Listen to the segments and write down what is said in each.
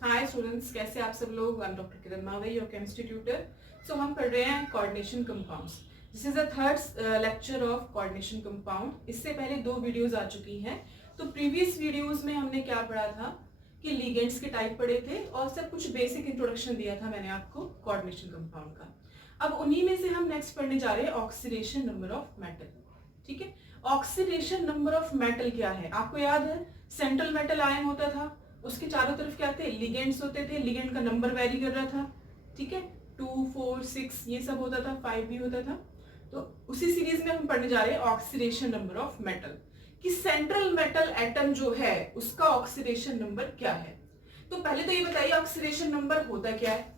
Hi students, कैसे आप सब लोग। आई एम डॉक्टर किरण मावे, योर केमिस्ट्री ट्यूटर। सो हम पढ़ रहे हैं coordination compounds. This is the third lecture of coordination compound. इससे पहले 2 वीडियोस आ चुकी हैं। तो प्रीवियस वीडियोस में हमने क्या पढ़ा था कि लिगेंड्स के टाइप पढ़े थे और सब कुछ बेसिक इंट्रोडक्शन दिया था मैंने आपको कोऑर्डिनेशन कंपाउंड का। अब उन्हीं में से हम नेक्स्ट पढ़ने जा रहे हैं ऑक्सीडेशन नंबर ऑफ मेटल। ठीक है, ऑक्सीडेशन नंबर ऑफ मेटल क्या है आपको याद है? सेंट्रल मेटल आयन होता था, उसके चारों तरफ क्या थे? लिगेंड्स होते थे। लिगेंड का नंबर वेरी कर रहा था। ठीक है, 2, 4, 6 ये सब होता था, 5 भी होता था। तो उसी सीरीज में हम पढ़ने जा रहे हैं ऑक्सीडेशन नंबर ऑफ मेटल कि सेंट्रल मेटल एटम जो है उसका ऑक्सीडेशन नंबर क्या है। तो पहले तो ये बताइए ऑक्सीडेशन नंबर होता क्या है।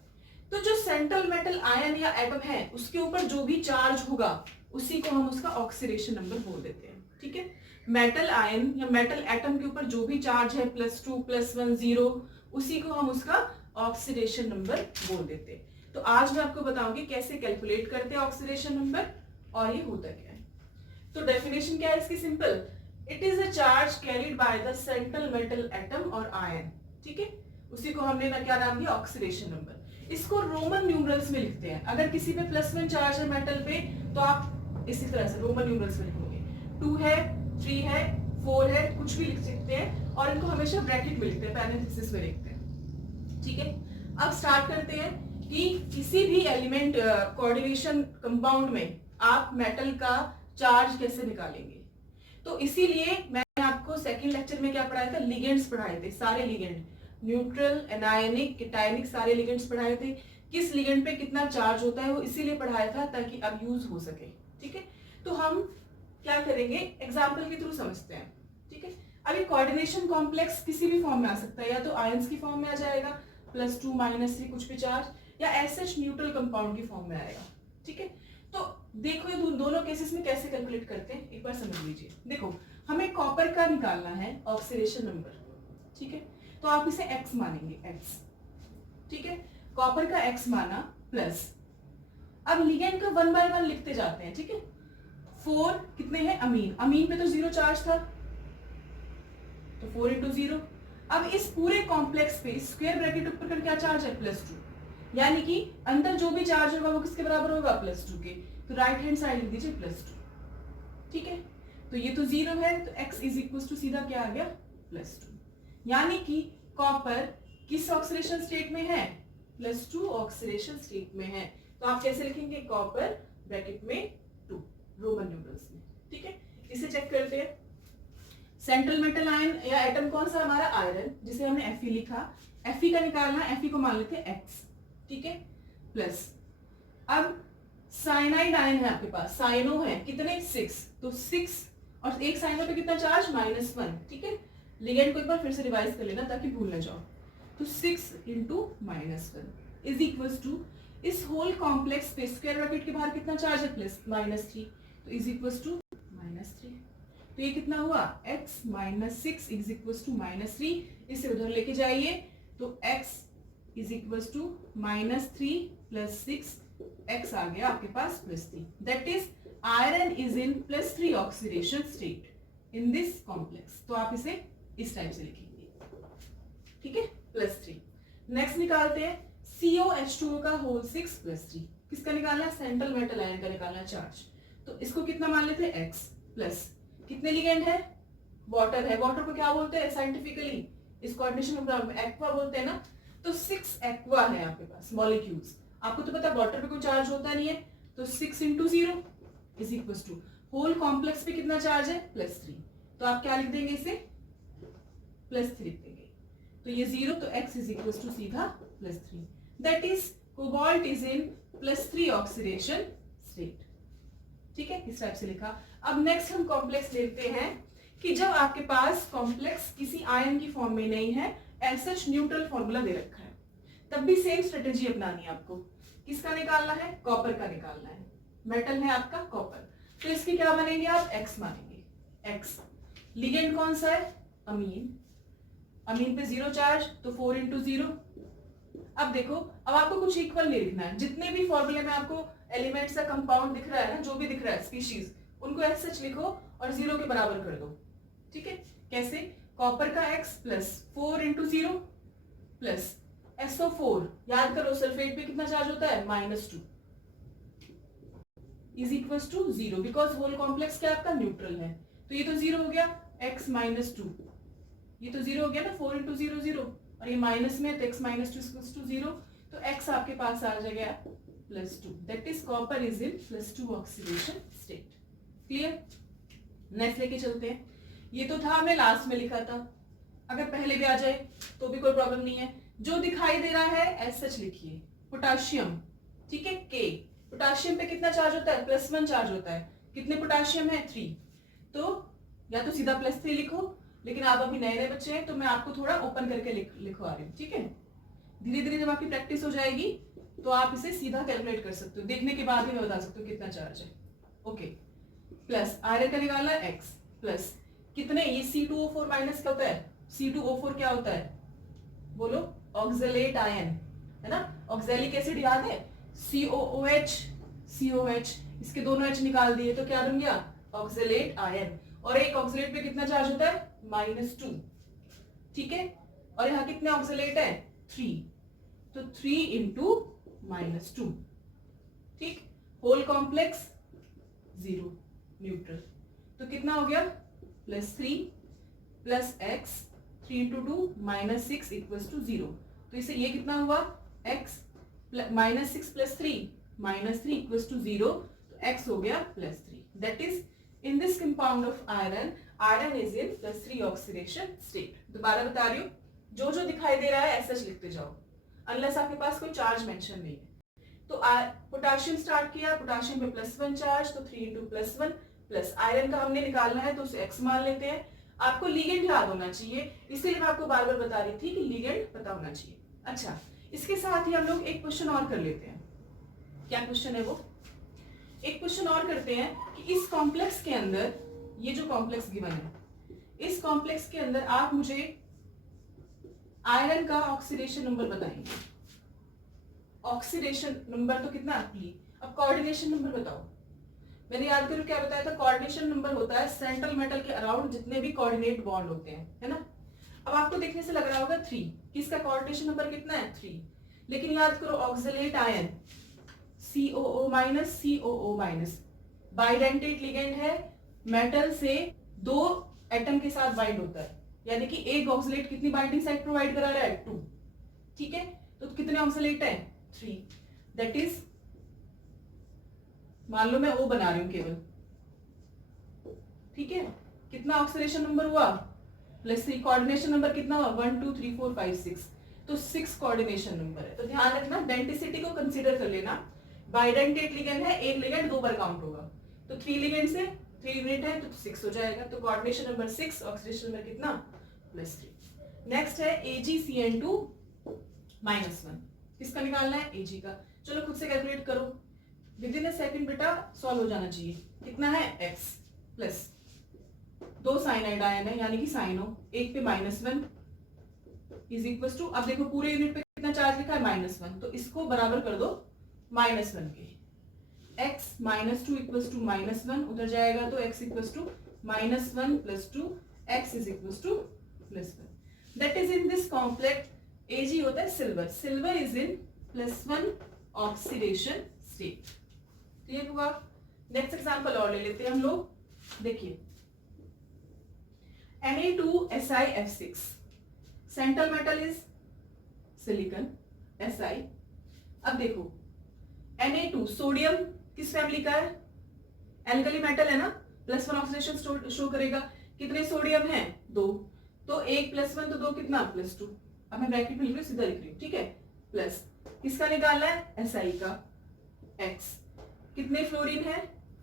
तो जो सेंट्रल मेटल आयन या एटम है उसके ऊपर जो भी चार्ज होगा उसी को हम उसका ऑक्सीडेशन नंबर बोल देते हैं। ठीक है, मेटल आयन या मेटल एटम के ऊपर जो भी चार्ज है +2, +1, 0 उसी को हम उसका ऑक्सीडेशन नंबर बोल देते हैं। तो आज मैं आपको बताऊंगी कैसे कैलकुलेट करते हैं ऑक्सीडेशन नंबर और ये होता क्या है। तो डेफिनेशन क्या है इसकी? Simple, it is a charge carried by the central metal atom और आयन। ठीक है, उसी को हमने ना क्या नाम दिया? Oxidation number. इसको रोमन न्यूमरल्स में लिखते हैं। अगर किसी पे +1 चार्ज है मेटल पे तो आप इसी तरह से रोमन न्यूमरल्स में लिखोगे। 2 है, 3 है, 4 है, कुछ भी लिख सकते हैं और इनको हमेशा ब्रैकेट में लिखते हैं, पैरेंथेसिस में लिखते हैं। ठीक है, अब स्टार्ट करते हैं कि किसी भी एलिमेंट कोऑर्डिनेशन कंपाउंड में आप मेटल का चार्ज कैसे निकालेंगे। तो इसीलिए मैंने आपको सेकंड लेक्चर में क्या पढ़ाया था? लिगेंड्स पढ़ाए थे, सारे लिगेंड, न्यूट्रल, एनायनिक, केटायनिक, सारे लिगेंड्स पढ़ाए थे। किस लिगेंड पे कितना चार्ज होता है वो इसीलिए पढ़ाया था ताकि अब यूज हो सके। ठीक है, तो हम क्या करेंगे, एग्जाम्पल के थ्रू समझते हैं। ठीक है, अभी कोऑर्डिनेशन कॉम्प्लेक्स किसी भी फॉर्म में आ सकता है, या तो आयंस की फॉर्म में आ जाएगा +2, -3 कुछ भी चार्ज, या एसएच न्यूट्रल कंपाउंड की फॉर्म में आएगा। ठीक है, तो देखो ये दोनों केसेस में कैसे कैलकुलेट करते हैं एक बार समझ लीजिए। देखो, हमें कॉपर का निकालना है ऑक्सीडेशन नंबर। ठीक है, तो आप इसे x मानेंगे, x। ठीक है, कॉपर का x माना प्लस। अब लिगेंड का 1 बाय 1 लिखते जाते हैं। ठीक है, 4 कितने हैं? अमीन। अमीन पे तो 0 चार्ज था तो 4 × 0। अब इस पूरे कॉम्प्लेक्स पे स्क्वायर ब्रैकेट ऊपर का क्या चार्ज है? +2, यानी कि अंदर जो भी चार्ज होगा वो किसके बराबर होगा? +2 के। तो राइट हैंड साइड लिख दीजिए +2। ठीक है, तो ये तो 0 है तो x = सीधा क्या आ गया? +2। यानी कि कॉपर किस ऑक्सीडेशन स्टेट में है? +2 ऑक्सीडेशन स्टेट में है। तो आप कैसे लिखेंगे? कॉपर ब्रैकेट में 2 रोमन न्यूमरल्स में। ठीक है, इसे चेक करते हैं। सेंट्रल मेटल आयन या एटम कौन सा? हमारा आयरन, जिसे हमने Fe लिखा। Fe का निकालना, Fe को मान लेते हैं x। ठीक है, प्लस अब साइनाइड आयन है आपके पास, साइनो है कितने? 6, तो 6 और एक साइनो पे कितना चार्ज? -1। ठीक है, लिगेंड को एक बार फिर से रिवाइज कर लेना ताकि भूल ना जाओ। तो 6 × -1 इस होल कॉम्प्लेक्स पे स्क्वायर ब्रैकेट के बाहर कितना चार्ज है? +-3, तो -3। तो ये कितना हुआ? x - 6 = -3। इसे उधर लेके जाइए तो x = -3 + 6, x आ गया आपके पास +3। That is iron is in +3 oxidation state in this complex. तो आप इसे इस टाइप से लिखेंगे। ठीक है, +3। नेक्स्ट निकालते हैं COH2 का होल 6 +3। किसका निकालना है? सेंट्रल मेटल आयन का निकालना चार्ज। तो इसको कितना मान लेते हैं? x प्लस कितने लिगेंड है? वाटर है। वाटर को क्या बोलते हैं साइंटिफिकली? इस कोऑर्डिनेशन कंपाउंड में एक्वा बोलते हैं ना। तो 6 एक्वा है आपके पास मॉलिक्यूल्स। आपको तो पता है वाटर पे कोई चार्ज होता नहीं है, तो 6 × 0 = होल कॉम्प्लेक्स पे कितना चार्ज है? +3। तो आप क्या लिख देंगे? इसे +3 लिख देंगे। तो ये 0, तो x = सीधा +3। That is cobalt is in +3 oxidation state. ठीक है, इस टाइप से लिखा। अब नेक्स्ट हम कॉम्प्लेक्स लेते हैं कि जब आपके पास कॉम्प्लेक्स किसी आयन की फॉर्म में नहीं है, एसएच न्यूट्रल फॉर्मूला दे रखा है, तब भी सेम स्ट्रेटेजी अपनानी है आपको। किसका निकालना है? कॉपर का निकालना है। मेटल है आपका कॉपर, तो इसकी क्या मानेंगे आप? x मानेंगे। x लिगेंड कौन सा है? अमीन। अमीन पे 0 चार्ज, तो 4 × 0। अब देखो, अब आपको कुछ इक्वल नहीं लिखना है। जितने भी फॉर्मूले में आपको एलिमेंट्स का कंपाउंड दिख रहा है ना, जो भी दिख रहा है स्पीशीज, उनको एज सच लिखो और 0 के बराबर कर दो। ठीक है, कैसे? कॉपर का x + 4 × 0 प्लस SO4, याद करो सल्फेट पे कितना चार्ज होता है -2 is equal to 0 because whole complex क्या आपका न्यूट्रल है, तो ये तो 0 हो गया x -2, ये तो 0 हो गया ना, 4 इंटू 0 0, और ये माइनस में तो x -2 इक्वल टू 0, तो x आपके पास आ जाएगा +2, that is copper is in +2 oxidation state. Clear? Next लेके चलते हैं। ये तो था हमने लास्ट में लिखा था, अगर पहले भी आ जाए तो भी कोई प्रॉब्लम नहीं है। जो दिखाई दे रहा है एज सच लिखिए, पोटाशियम, ठीक है, K, पोटाशियम पे कितना चार्ज होता है +1 चार्ज होता है, कितने पोटाशियम है 3, तो या तो सीधा +3 लिखो, लेकिन आप अभी नए नए बच्चे हैं तो मैं आपको थोड़ा ओपन करके लिखवा रही हूँ, ठीक है। धीरे धीरे जब आपकी प्रैक्टिस हो जाएगी तो आप इसे सीधा कैलकुलेट कर सकते हो, देखने के बाद ही मैं बता सकती हूँ कितना चार्ज है। ओके, प्लस आयरन का निकालना है x, प्लस कितने, ये C2O4 माइनस क्या होता है, C2O4 क्या होता है बोलो, ऑक्सलेट आयन है ना, ऑक्सैलिक एसिड याद है, COOH, COH, इसके दोनों H निकाल दिए तो क्या बन गया ऑक्सलेट आयन, और एक ऑक्सलेट पे कितना चार्ज होता है -2, ठीक है, और यहाँ कितने ऑक्सलेट है 3, तो 3 इंटू -2, ठीक, होल कॉम्प्लेक्स 0 न्यूट्रल, तो कितना हो गया +3 plus x 3 into 2 -6 equals to 0, तो इसे ये कितना हुआ x -6 प्लस 3 -3 इक्वल्स टू 0, तो x हो गया +3, that is in this compound of iron, iron is in +3 oxidation state. दोबारा बता रही हूँ, जो जो दिखाई दे रहा है ऐसा लिखते जाओ, अनलेस आपके पास कोई चार्ज मेंशन नहीं है। तो पोटाशियम स्टार्ट किया, पोटाशियम पे +1 चार्ज, तो 3 इंटू +1, प्लस आयरन का हमने निकालना है तो उसे x मान लेते हैं। आपको लिगेंड याद होना चाहिए, इसीलिए मैं आपको बार बार बता रही थी कि लिगेंड पता होना चाहिए। अच्छा, इसके साथ ही हम लोग एक क्वेश्चन और कर लेते हैं। क्या क्वेश्चन है वो, एक क्वेश्चन और करते हैं कि इस कॉम्प्लेक्स के अंदर, ये जो कॉम्प्लेक्स गिवन है, इस कॉम्प्लेक्स के अंदर आप मुझे आयरन का ऑक्सीडेशन नंबर बताएंगे। ऑक्सीडेशन नंबर तो कितना आपकी, अब कोऑर्डिनेशन नंबर बताओ। मैंने याद करो क्या बताया था, कोऑर्डिनेशन नंबर होता है सेंट्रल मेटल के अराउंड जितने भी कोऑर्डिनेट बॉन्ड होते हैं, है ना। अब आपको देखने से लग रहा होगा 3, किसका कोऑर्डिनेशन नंबर कितना है 3, लेकिन याद करो oxalate ion COO- bidentate ligand है, मेटल से 2 एटम के साथ बाइंड होता है, यानी कि एक ऑक्सलेट कितनी बाइंडिंग साइड प्रोवाइड करा रहा है 2, ठीक है, तो कितने ऑक्सलेट है 3, दैट इज, मान लो मैं O बना रही हूं केवल, ठीक है, कितना ऑक्सीडेशन नंबर हुआ +3, कोऑर्डिनेशन नंबर कितना हुआ 1 2 3 4 5 6, तो 6 कोऑर्डिनेशन नंबर है। तो ध्यान रखना, डेंसिटी को कंसीडर कर लेना, बाइडेंटेट लिगेंड है, एक लिगेंड 2 बार काउंट होगा, तो 3 लिगेंड से 3 यूनिट है तो 6 हो जाएगा, तो कोऑर्डिनेशन नंबर 6, ऑक्सीडेशन नंबर कितना +3। नेक्स्ट है AgCN2 -1, किसका निकालना है Ag का, चलो खुद से कैलकुलेट करो, विद इन अ सेकंड बेटा सॉल्व हो जाना चाहिए। कितना है x प्लस 2 साइनाइड आयन है यानी कि साइनो, एक पे -1 इज इक्वल टू, अब देखो पूरे यूनिट पे कितना चार्ज लिखा है -1, तो इसको बराबर कर दो -1 के, x -2 इक्वल टू -1 उधर जाएगा तो x equal to -1 + 2, x is equal to +1, that is in this complex Ag होता है silver, silver is in +1 oxidation state. Clear हुआ? नेक्स्ट एग्जांपल और ले लेते हैं हम लोग, देखिए Na2SiF6, central metal is silicon Si। अब देखो Na2 सोडियम किस फैमिली का है, एल्कली मेटल है ना, +1 ऑक्सीडेशन शो करेगा, कितने सोडियम है 2, तो 1 +1 तो 2 कितना +2, अब मैं ब्रैकेट में लिख रही हूं, सीधा लिख रही हूं, ठीक है, प्लस किसका निकालना है Si का, x, कितने फ्लोरीन है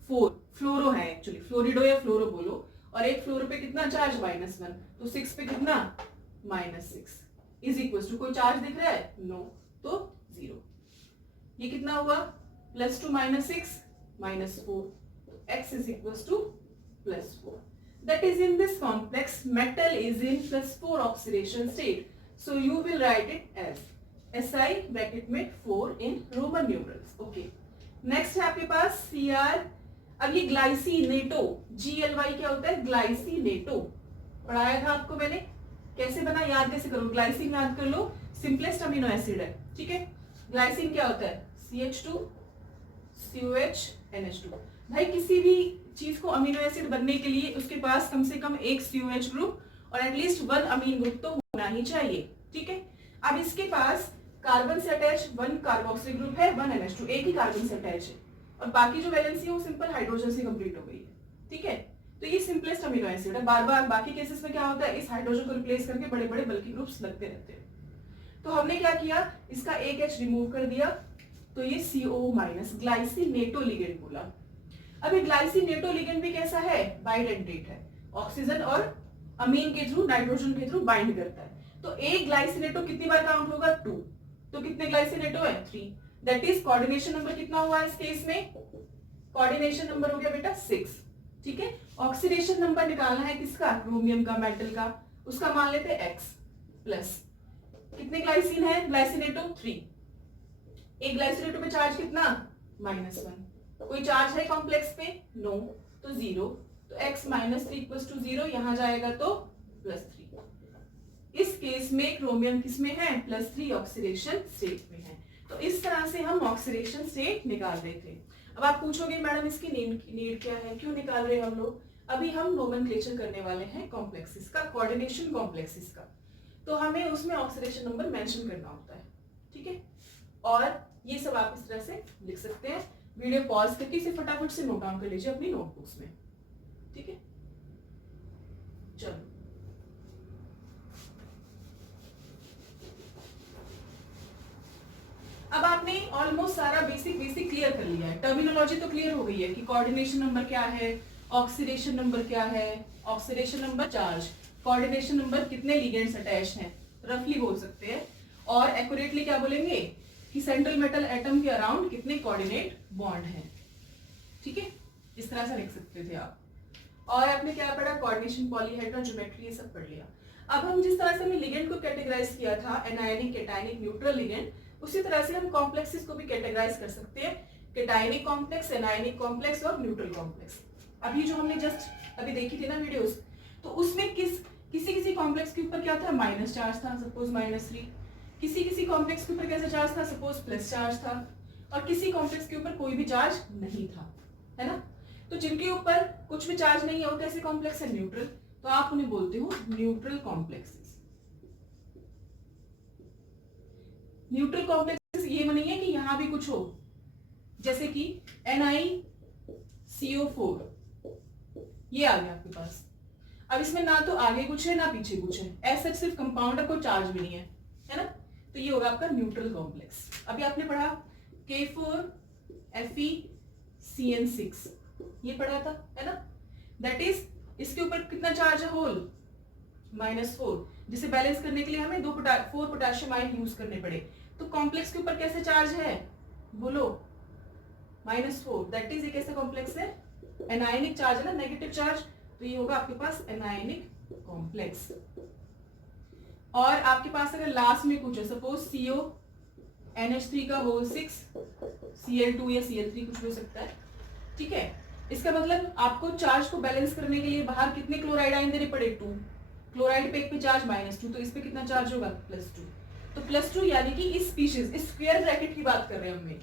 4, फ्लोरो है एक्चुअली, फ्लोरिडो या फ्लोरो बोलो, और एक फ्लोरो पे कितना चार्ज -1, तो 6 पे कितना -6 इज इक्वल टू, कोई चार्ज दिख रहा है नो, तो 0, ये कितना हुआ +2 -6 -4, x is equals to +4, that is in this complex metal is in +4 oxidation state, so you will write it as Si bracket में 4 in Roman numerals। okay, next है आपके पास Cr, अब ये ग्लाइसिनेटो, GLY क्या होता है ग्लाइसिनेटो, पढ़ाया था आपको मैंने, कैसे बना याद कैसे करो, ग्लाइसिन याद कर लो, सिंपलेस्ट अमीनो एसिड है, ठीक है। ग्लाइसिन क्या होता है, CH2 COH NH2। भाई किसी भी चीज को अमीनो एसिड बनने के लिए उसके पास कम से कम एक COH ग्रुप और एटलीस्ट 1 अमीन ग्रुप तो होना ही चाहिए, ठीक है। अब इसके पास कार्बन से अटैच 1 कार्बोक्सिल ग्रुप है, 1 NH2, एक ही कार्बन से अटैच है, और बाकी जो वैलेंसी है वो सिंपल हाइड्रोजन से कंप्लीट हो गई है, ठीक है। तो ये सिंपलेस्ट अमीनो एसिड है। बार बार बाकी केसेस में क्या होता है, इस हाइड्रोजन को रिप्लेस करके बड़े बड़े बल्कि ग्रुप्स लगते रहते हैं। तो हमने क्या किया, इसका एक H रिमूव कर दिया, तो ये CO- ग्लाइसिनेटो लिगेंड बोला। अब ये ग्लाइसिनेटो लिगेंड भी कैसा है, बाइडेंटेट है, ऑक्सीजन और अमीन के थ्रू, नाइट्रोजन के थ्रू बाइंड करता है। तो एक ग्लाइसिनेटो कितनी बार काउंट होगा, 2। तो कितने ग्लाइसिनेटो है, 3। दैट इज कोऑर्डिनेशन नंबर कितना हुआ इस केस में, कोऑर्डिनेशन नंबर हो गया बेटा 6, ठीक है। ऑक्सीडेशन नंबर निकालना है किसका, क्रोमियम का, मेटल का, उसका मान लेते हैं X प्लस। कितने ग्लाइसिन है, ग्लाइसिनेटो 3। एक ग्लाइसिनेटो पे चार्ज कितना, -1। कोई चार्ज है कॉम्प्लेक्स पे, नो, तो 0। तो X -3 = 0, यहां जाएगा तो +3। इस केस में क्रोमियम किसमें है, +3 ऑक्सीडेशन स्टेट में है। तो इस तरह से हम ऑक्सीडेशन स्टेट निकाल रहे थे। अब आप पूछोगे मैडम इसकी नीड क्या है, क्यों निकाल रहे हैं हम लोग। अभी हम नोमेनक्लेचर करने वाले हैं कॉम्प्लेक्सेस का, कोऑर्डिनेशन कॉम्प्लेक्सेस का, तो हमें उसमें ऑक्सीडेशन नंबर मेंशन करना होता है, ठीक है। और ये सब आप इस तरह से लिख सकते हैं। वीडियो पॉज करके इसे फटाफट से नोट डाउन कर लीजिए अपनी नोटबुक्स में, ठीक है। चलो अब आपने ऑलमोस्ट सारा बेसिक क्लियर कर लिया है। टर्मिनोलॉजी तो क्लियर हो गई है कि कोऑर्डिनेशन नंबर क्या है, ऑक्सीडेशन नंबर क्या है, oxidation number charge, coordination number कितने लिगेंड्स अटैच हैं, रफली बोल सकते हैं। और एक्यूरेटली क्या बोलेंगे कि सेंट्रल मेटल एटम के अराउंड कितने कोऑर्डिनेट बॉन्ड हैं, ठीक है। इस तरह से लिख सकते थे आप। और आपने क्या पढ़ा, कोऑर्डिनेशन, पॉलीहेड्रा, ज्योमेट्री, ये सब पढ़ लिया। अब हम जिस तरह से हमने लिगेंड को कैटेगराइज किया था, एनायनिक, कैटायनिक, न्यूट्रल लिगेंड, उसी तरह से हम कॉम्प्लेक्सेस को भी कैटेगराइज कर सकते हैं, कैटायनिक कॉम्प्लेक्स, एनायनिक कॉम्प्लेक्स और न्यूट्रल कॉम्प्लेक्स। अभी जो हमने जस्ट अभी देखी थी ना वीडियोस, तो उसमें किसी कॉम्प्लेक्स के ऊपर क्या था, माइनस चार्ज था, सपोज -3। किसी कॉम्प्लेक्स के ऊपर कैसा चार्ज था, सपोज प्लस चार्ज था, और किसी कॉम्प्लेक्स के ऊपर कोई भी चार्ज नहीं था, है ना। तो जिनके ऊपर कुछ भी चार्ज नहीं है वो कैसे कॉम्प्लेक्स है, न्यूट्रल। तो आप उन्हें बोलते हो न्यूट्रल कॉम्प्लेक्सेस। न्यूट्रल कॉम्प्लेक्सेस ये नहीं है कि यहां भी कुछ हो, जैसे कि NiCO4 ये आ गया आपके पास। अब इसमें ना तो आगे कुछ है ना पीछे कुछ है, ऐसा सिर्फ कंपाउंड है, कोई चार्ज भी नहीं है ना। तो ये होगा आपका न्यूट्रल कॉम्प्लेक्स। अभी आपने पढ़ा K4FeCN6, ये पढ़ा था, है ना। दैट इज इसके ऊपर कितना चार्ज है, होल -4, जिसे बैलेंस करने के लिए हमें 4 पोटेशियम आयन यूज करने पड़े। तो कॉम्प्लेक्स के ऊपर कैसे चार्ज है, बोलो, -4। दैट इज ये कैसे कॉम्प्लेक्स है, एनायनिक चार्ज है ना, नेगेटिव चार्ज। तो ये होगा आपके पास एनायनिक कॉम्प्लेक्स। और आपके पास अगर लास्ट में कुछ है, सपोज CONH3 का होल 6, Cl2 या Cl3 कुछ भी हो सकता है, ठीक है। इसका मतलब आपको चार्ज को बैलेंस करने के लिए बाहर कितने क्लोराइड आयन देने पड़े, 2। क्लोराइड पे एक पे चार्ज -2, तो इस पे कितना चार्ज होगा, +2। तो +2 यानी कि इस स्पीशीज, इस स्क्वायर ब्रैकेट की बात कर रहे हैं हम।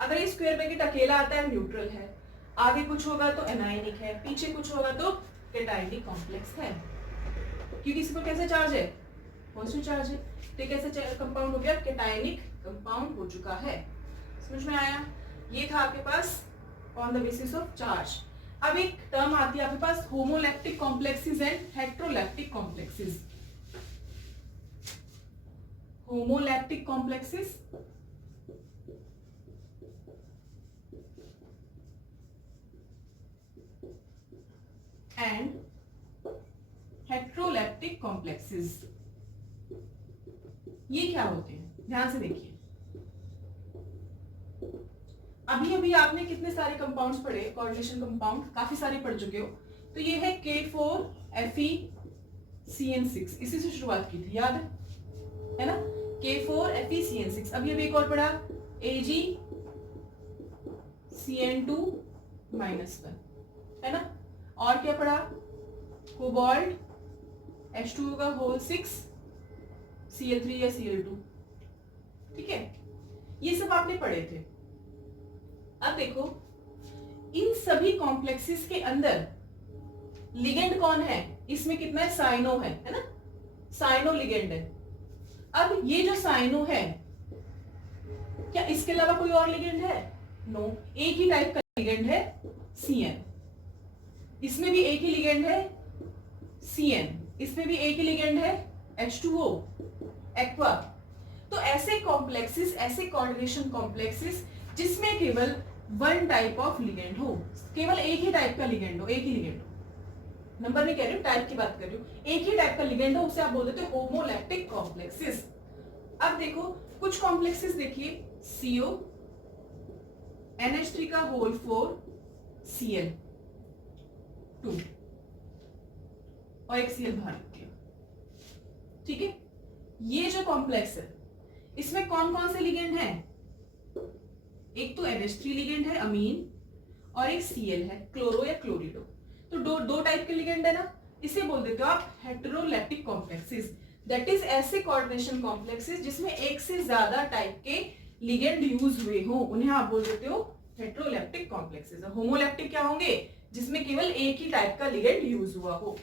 अगर ये स्क्वायर ब्रैकेट अकेला आता है, न्यूट्रल है, आगे कुछ होगा तो एनायनिक है, पीछे कुछ होगा तो कैटायनिक कॉम्प्लेक्स है, क्योंकि इस पर कैसे चार्ज है, पॉजिटिव चार्ज है। तो कैसे कंपाउंड हो गया, कैटायनिक कंपाउंड हो चुका है। समझ में आया। ये था आपके पास on the basis of charge. अब एक टर्म आती है आपके पास, homoleptic complexes and heteroleptic complexes. Homoleptic complexes and heteroleptic complexes, ये क्या होते हैं, ध्यान से देखिए। अभी आपने कितने सारे कंपाउंड्स पढ़े, कोऑर्डिनेशन कंपाउंड काफी सारे पढ़ चुके हो। तो ये है K4FeCN6, इसी से शुरुआत की थी, याद है ना, K4FeCN6। अभी एक और पढ़ा, AgCN2-1, है ना। और क्या पढ़ा, कोबाल्ट H2O का होल 6, Cl3 या Cl2, ठीक है, ये सब आपने पढ़े थे। अब देखो इन सभी कॉम्प्लेक्सेस के अंदर लिगेंड कौन है, इसमें कितना है, साइनो है ना, साइनो लिगेंड है। अब ये जो साइनो है, क्या इसके अलावा कोई और लिगेंड है? नो, एक ही टाइप का लिगेंड है CN, इसमें भी एक ही लिगेंड है CN, इसमें भी एक ही लिगेंड है H2O, एक्वा। तो ऐसे कॉम्प्लेक्सेस, ऐसे कोऑर्डिनेशन कॉम्प्लेक्सेस जिसमें केवल वन टाइप ऑफ लिगेंड हो, केवल एक ही टाइप का लिगेंड हो, एक ही लिगेंड हो, नंबर नहीं कह रही हूँ, टाइप की बात कर रही हूँ, एक ही टाइप का लिगेंड हो, उसे आप बोल देते हो होमोलैक्टिक कॉम्प्लेक्सेस। अब देखो कुछ कॉम्प्लेक्सेस देखिए, CO NH3 का होल 4 Cl2 और एक Cl बाहर रख दिया, ठीक है। ये जो कॉम्प्लेक्स है इसमें कौन कौन से लिगेंड हैं? एक तो NH3 लिगेंड है अमीन, और एक Cl है क्लोरो या क्लोरिडो। तो दो टाइप के लिगेंड है ना, इसे बोल देते हो आप हेटेरोलैक्टिक कॉम्प्लेक्सेस। दैट इज ऐसे कोऑर्डिनेशन कॉम्प्लेक्सेस जिसमें एक से ज्यादा टाइप के लिगेंड यूज हुए हो, उन्हें आप बोल देते हो हेटेरोलैक्टिक कॉम्प्लेक्सेस। होमोलैक्टिक क्या होंगे? जिसमें केवल एक ही टाइप का लिगेंड यूज हुआ हो।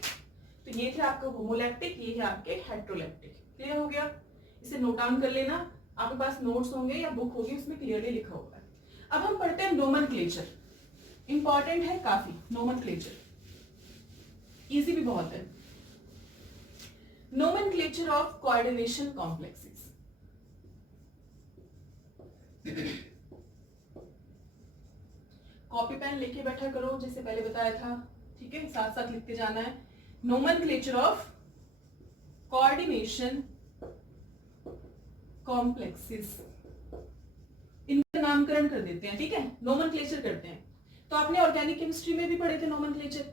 तो ये थे आपका होमोलैक्टिक, ये है आपके हेटेरोलैक्टिक। क्लियर हो गया? इसे नोट डाउन कर लेना, आपके पास नोट्स होंगे या बुक होगी, उसमें क्लियरली लिखा होगा। अब हम पढ़ते हैं नोमेनक्लेचर। इंपॉर्टेंट है काफी नोमेनक्लेचर, इजी भी बहुत है। Nomenclature of coordination complexes. Copy pen लेके बैठा करो, जैसे पहले बताया था, ठीक है, साथ साथ लिखते जाना है। नोमेनक्लेचर ऑफ कोऑर्डिनेशन कॉम्प्लेक्सेस, इनका नामकरण कर देते हैं, ठीक है, नोमेनक्लेचर करते हैं। तो आपने ऑर्गेनिक केमिस्ट्री में भी पढ़े थे नोमेनक्लेचर,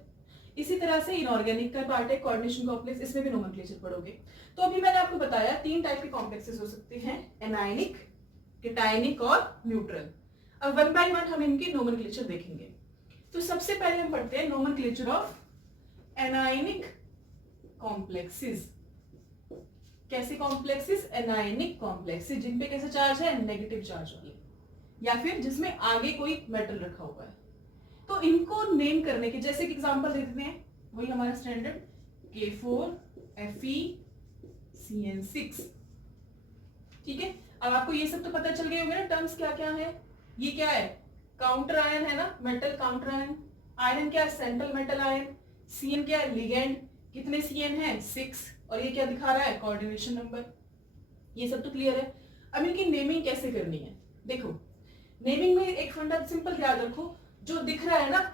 इसी तरह से इनऑर्गेनिक का पार्ट है कोऑर्डिनेशन कॉम्प्लेक्स, इसमें भी नोमेनक्लेचर पढ़ोगे। तो अभी मैंने आपको बताया 3 टाइप के कॉम्प्लेक्सेस हो सकते हैं, एनायनिक, केटायनिक और न्यूट्रल। अब वन बाय वन हम इनके नोमेनक्लेचर देखेंगे। तो सबसे पहले हम पढ़ते हैं नोमेनक्लेचर ऑफ एनायनिक कॉम्प्लेक्सेस। कैसे कॉम्प्लेक्सेस? एनायनिक कॉम्प्लेक्सेस, जिन पे कैसे चार्ज है? नेगेटिव चार्ज वाले, या फिर जिसमें आगे कोई मेटल रखा हुआ है। तो इनको नेम करने के जैसे कि एग्जांपल दे देते हैं, वही हमारा स्टैंडर्ड K4Fe(CN6), ठीक है। अब आपको ये सब तो पता चल गए होंगे ना, टर्म्स क्या क्या है। ये क्या है? काउंटर आयन है ना, मेटल काउंटर आयन। आयरन क्या है? Central metal ion. CN क्या है? लिगेंड। कितने CN है? 6। और ये क्या दिखा रहा है? Coordination number. ये सब तो क्लियर है। अब इनकी नेमिंग कैसे करनी है? देखो, नेमिंग में एक फंडा सिंपल याद रखो, जो दिख रहा है ना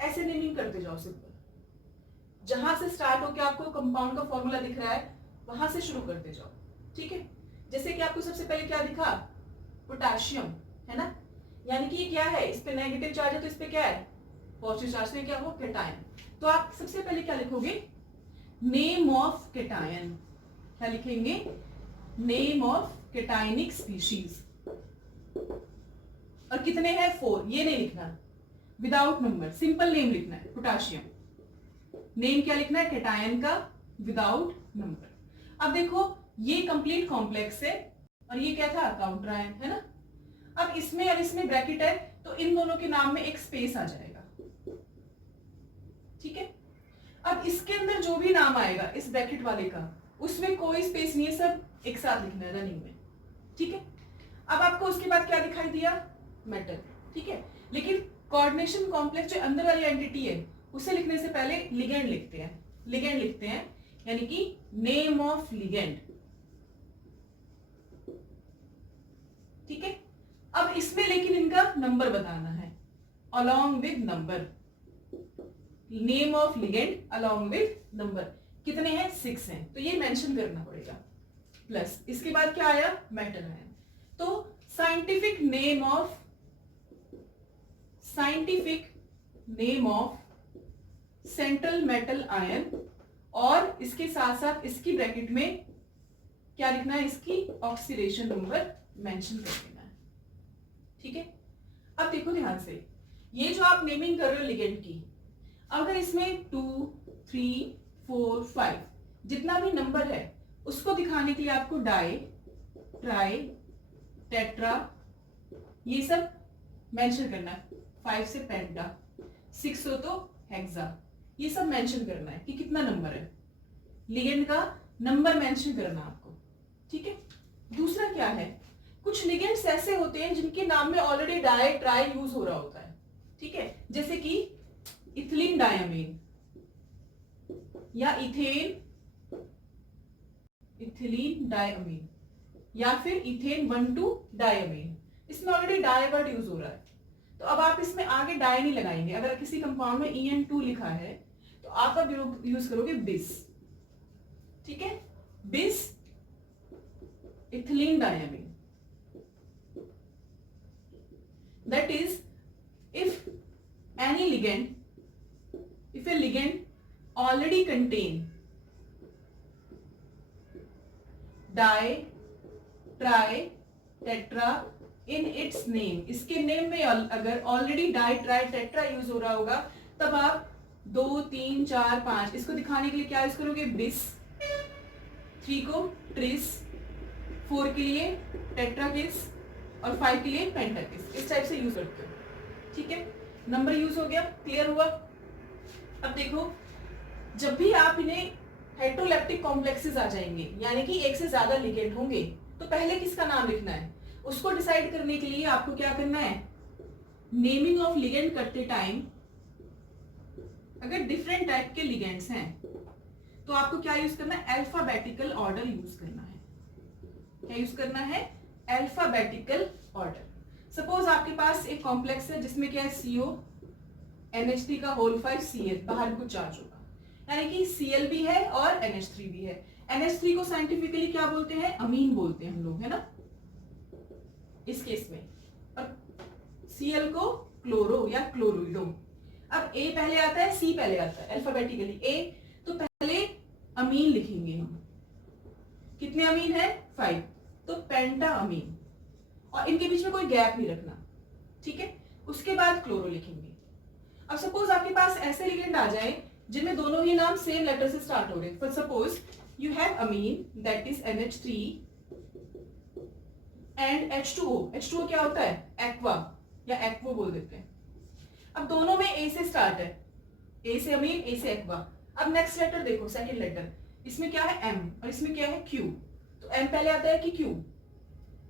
ऐसे नेमिंग करते जाओ सिंपल। जहां से स्टार्ट होकर आपको कंपाउंड का फॉर्मूला दिख रहा है वहां से शुरू करते जाओ, ठीक है। जैसे कि आपको सबसे पहले क्या दिखा? पोटेशियम, है ना, यानी कि ये क्या है? इस पे नेगेटिव चार्ज है, तो इस पे क्या है? पॉजिटिव चार्ज में क्या हो? केटायन। तो आप सबसे पहले क्या लिखोगे? Name of cation. क्या लिखेंगे? Name of cationic species. और कितने हैं? 4। ये नहीं लिखना, विदाउट नंबर, सिंपल नेम लिखना है। पोटेशियम नेम क्या लिखना है? केटायन का, विदाउट नंबर। अब देखो ये कंप्लीट कॉम्प्लेक्स है और ये क्या था? काउंटर आयन, है ना। अब इसमें और इसमें ब्रैकेट है, तो इन दोनों के नाम में एक स्पेस आ जाएगा, ठीक है। अब इसके अंदर जो भी नाम आएगा इस ब्रैकेट वाले का, उसमें कोई स्पेस नहीं है, सब एक साथ लिखना है रनिंग में, ठीक है। अब आपको उसके बाद क्या दिखाई दिया? मेटल, ठीक है। लेकिन कोऑर्डिनेशन कॉम्प्लेक्स जो अंदर वाली एंटिटी है उसे लिखने से पहले लिगेंड लिखते हैं, लिगेंड लिखते हैं, यानी कि नेम ऑफ लिगेंड, ठीक है। अब इसमें लेकिन इनका नंबर बताना है, along with number. Name of ligand along with number. कितने हैं? 6 हैं, तो ये मेंशन करना पड़ेगा। प्लस इसके बाद क्या आया? Metal ion. तो scientific name of central metal ion, और इसके साथ साथ इसकी ब्रैकेट में क्या लिखना है? इसकी ऑक्सीडेशन नंबर मेंशन कर देना है, ठीक है। अब देखो ध्यान से, ये जो आप नेमिंग कर रहे हो लिगेंड की, अगर इसमें 2, 3, 4, 5 जितना भी नंबर है उसको दिखाने के लिए आपको डाई, ट्राई, टेट्रा ये सब मेंशन करना है। 5 से पेंटा, 6 हो तो हेक्सा, ये सब मेंशन करना है कि कितना नंबर है। लिगेंड का नंबर मेंशन करना आपको, ठीक है। दूसरा क्या है, कुछ लिगेंड्स ऐसे होते हैं जिनके नाम में ऑलरेडी डाई ट्राई यूज हो रहा होता है, ठीक है, जैसे कि इथिलीन डायमीन या इथिलीन डायमीन या फिर इथेन 1,2 डायमीन, इसमें ऑलरेडी डाई वर्ड यूज हो रहा है, तो अब आप इसमें आगे डाई नहीं लगाएंगे। अगर किसी कंपाउंड में EN2 लिखा है तो आप अब यूज करोगे बिस, ठीक है, बिस ethylene diamine. That is, if any ligand, if a ligand already contain di, tri, tetra in its name, इसके नेम में अगर already die tri tetra use हो रहा होगा, तब आप 2, 3, 4, 5 इसको दिखाने के लिए क्या यूज करोगे, बिस, 3 को ट्रिस, 4 के लिए टेट्राकिस और 5 के लिए पेंटाकिस, इस टाइप से यूज करते हो, ठीक है। नंबर यूज हो गया, क्लियर हुआ। अब देखो, जब भी आप इन्हें हेटेरोलेप्टिक कॉम्प्लेक्सेस आ जाएंगे, यानी कि एक से ज्यादा लिगेंड होंगे, तो पहले किसका नाम लिखना है, उसको डिसाइड करने के लिए आपको क्या करना है, नेमिंग ऑफ लिगेंड करते टाइम अगर डिफरेंट टाइप के लिगेंड्स हैं तो आपको क्या यूज करना है, अल्फाबेटिकल ऑर्डर यूज करना है। क्या यूज करना है, अल्फाबेटिकल ऑर्डर। सपोज आपके पास एक कॉम्प्लेक्स है जिसमें क्या है, CO NH3 का होल 5 CH, बाहर कुछ चार्ज होगा, यानी कि Cl भी है और NH3 भी है। NH3 को साइंटिफिकली क्या बोलते हैं, अमीन बोलते हैं हम लोग, है ना, इस केस में, और Cl को क्लोरो या क्लोरिडो। अब A पहले आता है, C पहले आता है, अल्फाबेटिकली A, तो पहले अमीन लिखेंगे हम, कितने अमीन है, 5, तो पेंटा अमीन, और इनके बीच में कोई गैप नहीं रखना, ठीक है। उसके बाद क्लोरो लिखेंगे। अब सपोज आपके पास ऐसे लिगेंड आ जाए जिनमें दोनों ही नाम सेम लेटर से स्टार्ट हो रहे, for suppose you have amine that is NH3 and H2O। H2O क्या होता है, एक्वा या एक्वो बोल देते हैं। अब दोनों में A से स्टार्ट है, A से अमीन, A से एक्वा। अब नेक्स्ट लेटर देखो, सेकेंड लेटर, इसमें क्या है, M, और इसमें क्या है, Q। तो M पहले आता है कि Q,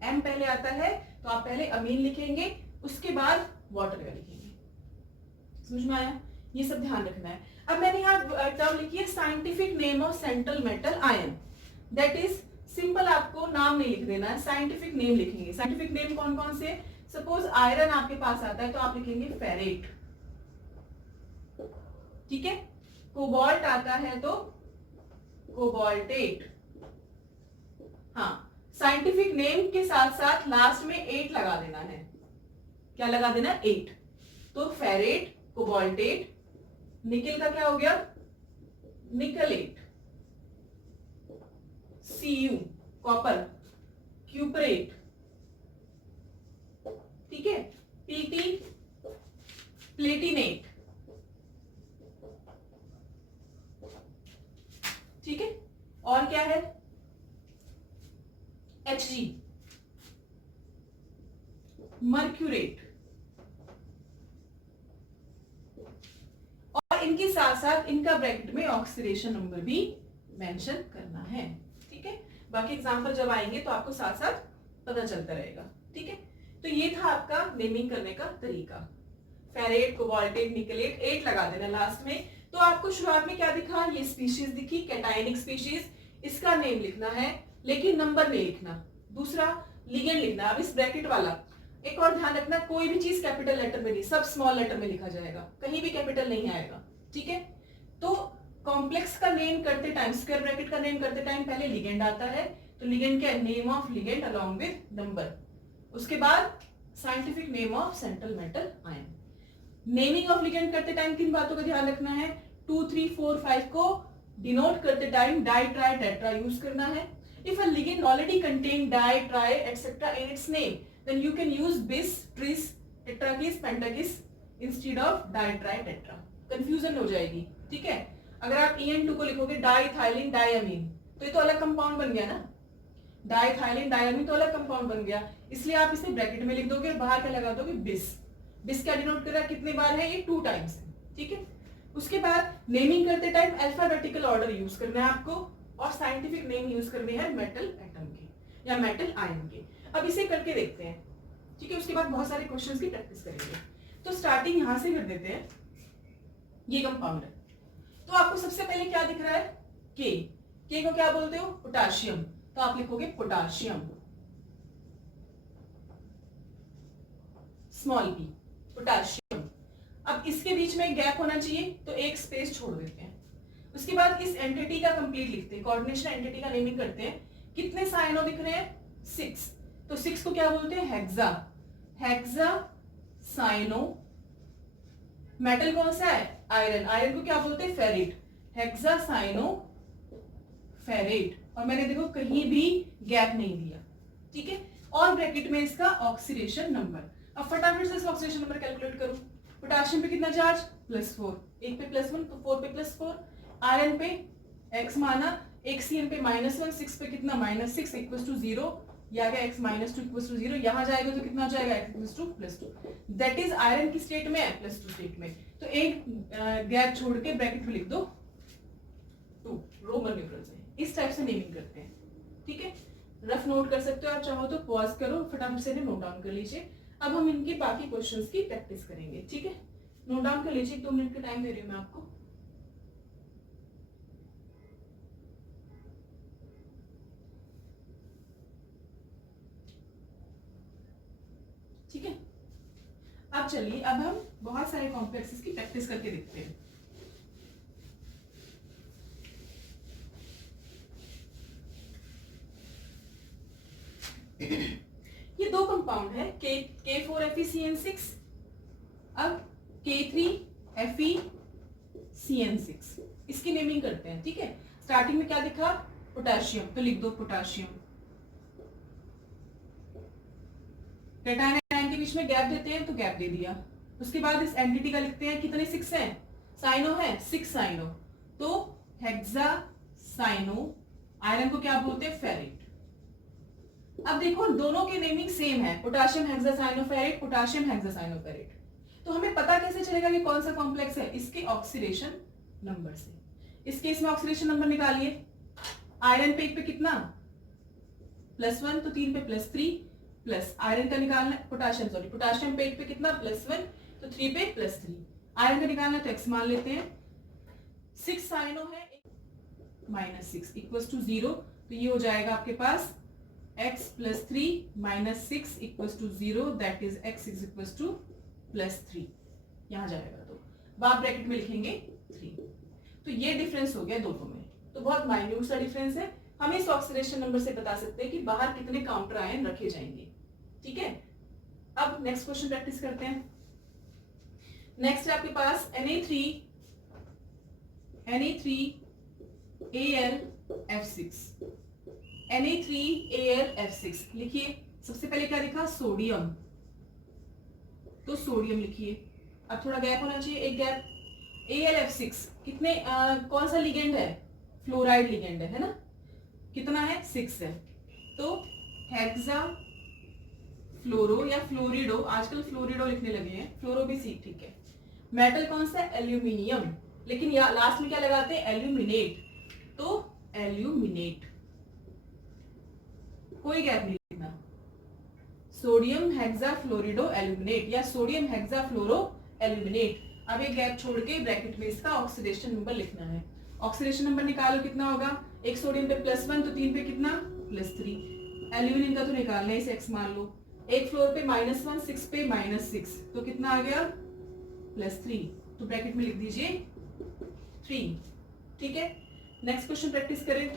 M पहले आता है, तो आप पहले अमीन लिखेंगे, उसके बाद वाटर का लिखेंगे। समझ में आया, ये सब ध्यान रखना है। अब मैंने यहाँ टर्म लिखी है scientific name of central metal ion, that is simple, आपको नाम नहीं लिख देना है, साइंटिफिक नेम लिखेंगे। साइंटिफिक नेम कौन कौन से, सपोज आयरन आपके पास आता है तो आप लिखेंगे फेरेट, ठीक है। कोबाल्ट आता है तो कोबाल्टेट। हाँ, साइंटिफिक नेम के साथ साथ लास्ट में 8 लगा देना है। क्या लगा देना, 8। तो फेरेट, कोबाल्टेट, निकल का क्या हो गया, निकलेट, Cu कॉपर, क्यूपरेट, ठीक है, Pt प्लेटिनेट, ठीक है। और क्या है, Hg मर्क्यूरेट, और इनके साथ साथ इनका ब्रैकेट में ऑक्सीडेशन नंबर भी मेंशन करना है, ठीक है। बाकी एग्जांपल जब आएंगे तो आपको साथ साथ पता चलता रहेगा, ठीक है। तो ये था आपका नेमिंग करने का तरीका, फेरेट, कोबाल्टेट, निकलेट, 8 लगा देना लास्ट में। तो आपको शुरुआत में क्या दिखा, ये स्पीशीज दिखी, कैटायनिक स्पीशीज, इसका नेम लिखना है लेकिन नंबर नहीं लिखना। दूसरा लिगेंड लिखना। अब इस ब्रैकेट वाला एक और ध्यान रखना, कोई भी चीज कैपिटल लेटर में नहीं, सब स्मॉल लेटर में लिखा जाएगा, कहीं भी कैपिटल नहीं आएगा, ठीक है। तो कॉम्प्लेक्स का नेम करते टाइम, स्क्वायर ब्रैकेट का नेम करते टाइम पहले लिगेंड आता है, तो लिगेंड क्या, name of ligand along with number, उसके बाद scientific name of central metal ion. Naming of ligand करते टाइम किन बातों का ध्यान रखना है, 2, 3, 4, 5 को डिनोट करते time di, tri, tetra use करना है। If a ligand already contain di, tri, etc. in its name, then you can use bis, tris, tetrakis, pentakis instead of di, tri, tetra. Confusion हो जाएगी, ठीक है। अगर आप En2 को लिखोगे डाइथाइलिन डायमीन, तो ये तो अलग कंपाउंड बन गया ना, डाइथाइलिन डायमीन तो अलग कंपाउंड बन गया, इसलिए आप इसे ब्रैकेट में लिख दोगे और बाहर क्या लगा दोगे, बिस। बिस क्या डिनोट कर रहा है, कितने बार है, ये 2 टाइम्स है, ठीक है। उसके बाद नेमिंग करते टाइम अल्फाबेटिकल ऑर्डर यूज करना है आपको, और साइंटिफिक नेम यूज करने हैं मेटल एटम के या मेटल आयन के। अब इसे करके देखते हैं, ठीक है। उसके बाद बहुत सारे क्वेश्चंस की प्रैक्टिस करेंगे। तो स्टार्टिंग यहां से कर देते हैं, ये कंपाउंड है, तो आपको सबसे पहले क्या दिख रहा है, के को क्या बोलते हो, पोटाशियम, तो आप लिखोगे पोटाशियम, स्मॉल पी, पोटाशियम। अब इसके बीच में एक गैप होना चाहिए, तो एक स्पेस छोड़ देते हैं। उसके बाद इस एंटिटी का कंप्लीट लिखते हैं, कोऑर्डिनेशन एंटिटी का नेमिंग करते हैं। कितने साइनो दिख रहे हैं, 6, तो 6 को क्या बोलते हैं, हेक्सा, हेक्सा साइनो। मेटल कौन सा है, आयरन, आयरन को क्या बोलते हैं, फेरेट, हेक्सा साइनो फेरेट। और मैंने देखो कहीं भी गैप नहीं दिया, ठीक है। और ब्रैकेट में इसका ऑक्सीडेशन नंबर। अब फटाफट से इसका ऑक्सीडेशन नंबर कैलकुलेट करो। पोटाशियम पे कितना चार्ज, +4, एक पे +1 तो 4 पे +4, आयरन पे x माना, एक CN पे -1, 6 पे कितना -6 इक्वल्स टू 0, या गया x -2 इक्वल्स टू 0, यहां जाएगा तो कितना हो जाएगा, x equals to +2। That is iron की स्टेट में है, +2 स्टेट में, तो एक गैप छोड़ के ब्रैकेट में लिख दो 2, रोमन न्यूमरल से। इस टाइप से नेमिंग करते हैं, ठीक है। रफ नोट कर सकते हो, आप चाहो तो पॉज करो, फटाफट से नोट डाउन कर लीजिए। अब हम इनके बाकी क्वेश्चंस की प्रैक्टिस करेंगे, ठीक है। नोट डाउन कर लीजिए, 2 मिनट का टाइम दे रही हूँ मैं आपको। ठीक है, अब चलिए, अब हम बहुत सारे कॉम्प्लेक्सेस की प्रैक्टिस करके देखते हैं। ये 2 कंपाउंड है, K4FeCN6, अब K3FeCN6, इसकी नेमिंग करते हैं, ठीक है। स्टार्टिंग में क्या दिखा, पोटेशियम, तो लिख दो पोटेशियम। कैटायन आयन के बीच में गैप देते हैं, तो गैप दे दिया। उसके बाद इस एंटिटी का लिखते हैं, कितने 6 हैं, साइनो है 6 साइनो, तो हेक्सा साइनो। आयरन को क्या बोलते हैं, फेरेट। अब देखो दोनों के नेमिंग सेम है, पोटाशियम हेक्सासाइनोफेरेट, पोटाशियम हेक्सासाइनोफेरेट। तो हमें पता कैसे चलेगा कि कौन सा कॉम्प्लेक्स है, इसके ऑक्सीडेशन नंबर से। इस केस में ऑक्सीडेशन नंबर निकालिए। आयरन पे एक पे कितना, +1, तो 3 पे +3, प्लस आयरन का निकालना, पोटाशियम पे एक पे कितना, +1, तो 3 पे +3। आयरन का निकालना तो x मान लेते हैं, 6 साइनो है, -6 इक्वल्स टू 0, तो ये हो जाएगा आपके पास x + 3 - 6 equals to 0, that is x is equals to +3। यहां जाएगा तो आप ब्रैकेट में लिखेंगे 3। तो ये डिफरेंस हो गया दोनों में, तो बहुत माइन्यूट सा डिफरेंस है। हम इस ऑक्सीडेशन नंबर से बता सकते हैं कि बाहर कितने काउंटर आयन रखे जाएंगे, ठीक है। अब नेक्स्ट क्वेश्चन प्रैक्टिस करते हैं। नेक्स्ट है आपके पास Na3Al(F6), Na3Al(F6) लिखिए। सबसे पहले क्या लिखा, सोडियम, तो सोडियम लिखिए। अब थोड़ा गैप होना चाहिए, एक गैप। Al(F6) कितने कौन सा लिगेंड है, फ्लोराइड लिगेंड है ना, कितना है, 6 है, तो हेक्सा फ्लोरो या फ्लोरिडो, आजकल फ्लोरिडो लिखने लगे हैं, फ्लोरो भी सी, ठीक है। मेटल कौन सा, एल्यूमिनियम, लेकिन लास्ट में क्या लगाते हैं, एल्यूमिनेट, तो एल्यूमिनेट, कोई गैप नहीं लिखना। सोडियम हेक्सा फ्लोरिडो एल्यूमिनेट या सोडियम हेक्सा फ्लोरो एल्यूमिनेट। अब एक गैप छोड़ के ब्रैकेट में इसका ऑक्सीडेशन नंबर लिखना है। ऑक्सीडेशन नंबर निकालो, कितना होगा, एक सोडियम पे +1, तो 3 पे कितना, +3। एल्यूमिनियम का तो निकालना है, इसे x मान लो। एक फ्लोर पे -1, 6 पे -6, तो कितना आ गया, +3, तो ब्रैकेट में लिख दीजिए 3, ठीक है। नेक्स्ट क्वेश्चन प्रैक्टिस करें।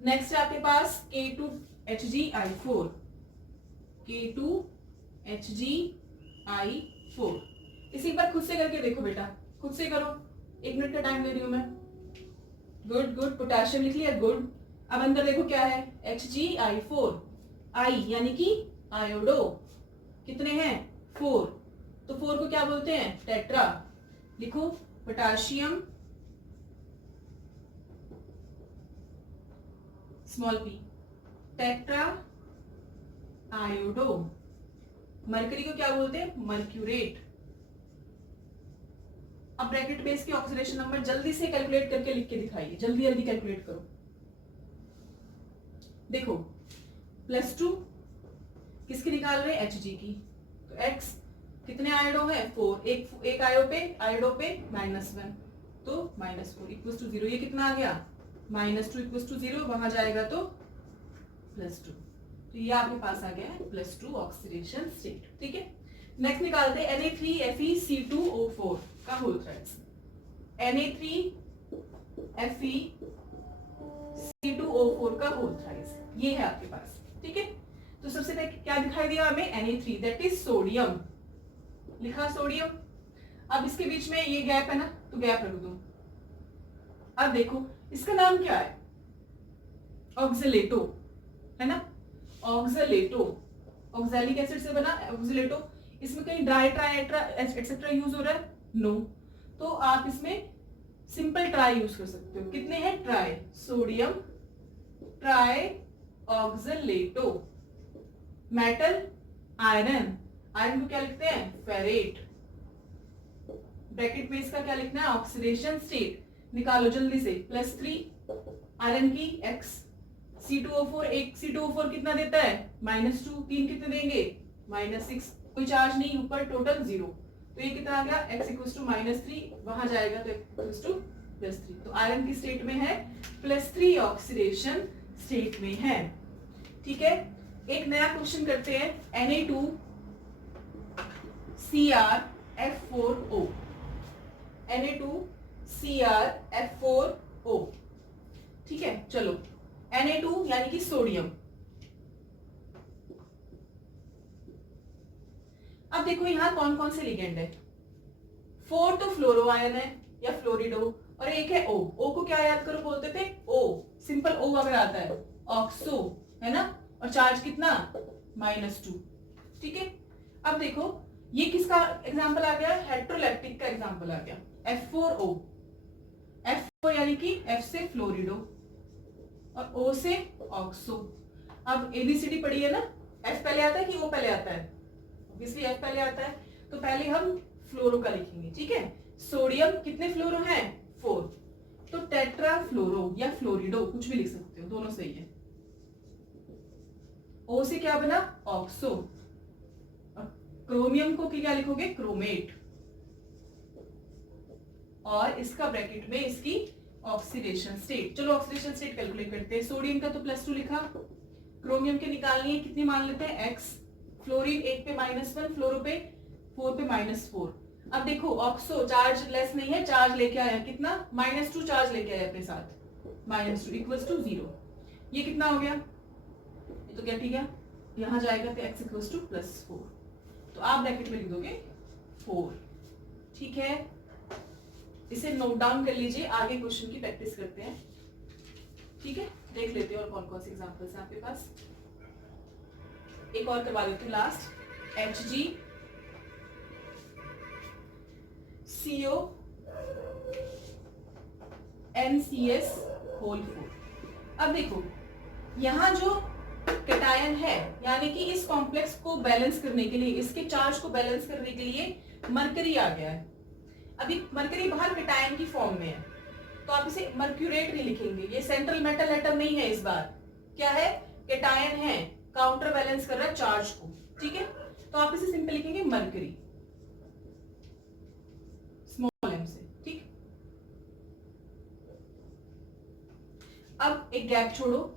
नेक्स्ट है आपके पास K2HgI4, K2HgI4। इसे एक बार खुद से करके देखो बेटा, खुद से करो, 1 मिनट का टाइम दे रही हूं मैं। गुड गुड, पोटेशियम लिख लिया, गुड। अब अंदर देखो क्या है, HgI4, I यानी कि आयोडो, कितने हैं, 4, तो 4 को क्या बोलते हैं, टेट्रा। लिखो potassium small P, tetra iodo, mercury को क्या बोलते हैं, मर्क्यूरेट। अब ब्रैकेट में इसके ऑक्सीडेशन नंबर जल्दी से कैलकुलेट करके लिख के दिखाइए, जल्दी जल्दी कैलकुलेट करो। देखो +2 किसकी निकाल रहे हैं, Hg की, तो X कितने आयोडो है, 4, एक आयोडो पे -1, तो -4 इक्वल्स टू 0। ये कितना आ गया, -2 इक्वल्स टू 0, वहां जाएगा तो +2, तो ये आपके पास आ गया है +2 ऑक्सीडेशन स्टेट। ठीक है, नेक्स्ट निकालते हैं Na3Fe(C2O4) का होल थ्राइस। Na3Fe(C2O4) का होल थ्राइस ये है आपके पास। ठीक है, तो सबसे पहले क्या दिखाई दिया हमें, Na3 दैट इज सोडियम, लिखा सोडियम। अब इसके बीच में ये गैप है ना, तो गैप रख दो। अब देखो इसका नाम क्या है, ऑक्सलेटो है ना, ऑक्सलेटो, ऑक्सैलिक एसिड से बना ऑक्सलेटो। इसमें कहीं ड्राई ट्राई एटसेट्रा यूज हो रहा है, नो, तो आप इसमें सिंपल ट्राई यूज कर सकते हो। कितने हैं, try, sodium try ऑक्सलेटो, metal iron, iron को क्या लिखते हैं, फेरेट, ब्रैकेट में इसका क्या लिखना है, ऑक्सीडेशन स्टेट, निकालो जल्दी से, +3 आयरन की X, C2O4, एक C2O4 कितना देता है, -2, 3 कितने देंगे, -6, कोई चार्ज नहीं ऊपर, टोटल 0, तो ये कितना आ गया, X इक्वल्स टू -3, वहां जाएगा तो इक्वल्स टू +3, तो आयरन की स्टेट में है, +3 ऑक्सीडेशन स्टेट में है। ठीक है, एक नया क्वेश्चन करते हैं, Na2CrF4O, Na2CrF4O। ठीक है, चलो Na2 यानी कि सोडियम। अब देखो यहां कौन कौन से लिगेंड है, 4 तो फ्लोरो आयन है या फ्लोरिडो, और एक है O। O को क्या याद करो, बोलते थे O, सिंपल O अगर आता है, ऑक्सो है ना, और चार्ज कितना, -2। ठीक है, अब देखो ये किसका एग्जांपल आ गया, हेट्रोलैक्टिक का एग्जांपल आ गया, F4O, F4 यानी कि F से फ्लोरिडो और O से ऑक्सो। अब ABCD पढ़ी है ना, F पहले आता है कि O पहले आता है, ऑब्वियसली F पहले आता है, तो पहले हम फ्लोरो का लिखेंगे। ठीक है, सोडियम कितने फ्लोरो हैं, 4, तो टेट्रा फ्लोरो या फ्लोरिडो कुछ भी लिख सकते हो, दोनों सही है। O से क्या बना, ऑक्सो, और क्रोमियम को क्या लिखोगे, क्रोमेट, और इसका ब्रैकेट में इसकी ऑक्सीडेशन स्टेट। चलो ऑक्सीडेशन स्टेट कैलकुलेट करते हैं, सोडियम का तो +2 लिखा, क्रोमियम के निकालनी है, कितनी मान लेते हैं, X, फ्लोरीन 1 पे -1, फ्लोरो पे 4 पे -4। अब देखो ऑक्सो चार्ज लेस नहीं है, चार्ज लेके आया कितना, -2 चार्ज लेके आया अपने साथ, -2 इक्वल्स टू 0। ये कितना हो गया, ये तो क्या ठीक है, यहां जाएगा तो X इक्वल्स टू +4, तो आप ब्रैकेट में लिख दोगे 4। ठीक है, इसे नोट डाउन कर लीजिए, आगे क्वेश्चन की प्रैक्टिस करते हैं। ठीक है, देख लेते हैं और कौन कौन से एग्जांपल्स हैं आपके पास। एक और करवा देते हैं last, Hg CO NCS whole 4। अब देखो यहां जो कैटायन है, यानी कि इस कॉम्प्लेक्स को बैलेंस करने के लिए, इसके चार्ज को बैलेंस करने के लिए मरकरी आ गया है। अभी मरकरी बाहर कैटायन की फॉर्म में है, तो आप इसे मर्क्यूरेट नहीं लिखेंगे, ये सेंट्रल मेटल एटम नहीं है, इस बार क्या है, कैटायन है, काउंटर बैलेंस कर रहा है चार्ज को। ठीक है, तो आप इसे सिंपल लिखेंगे मरकरी, स्मॉल m से। ठीक, अब एक गैप छोड़ो,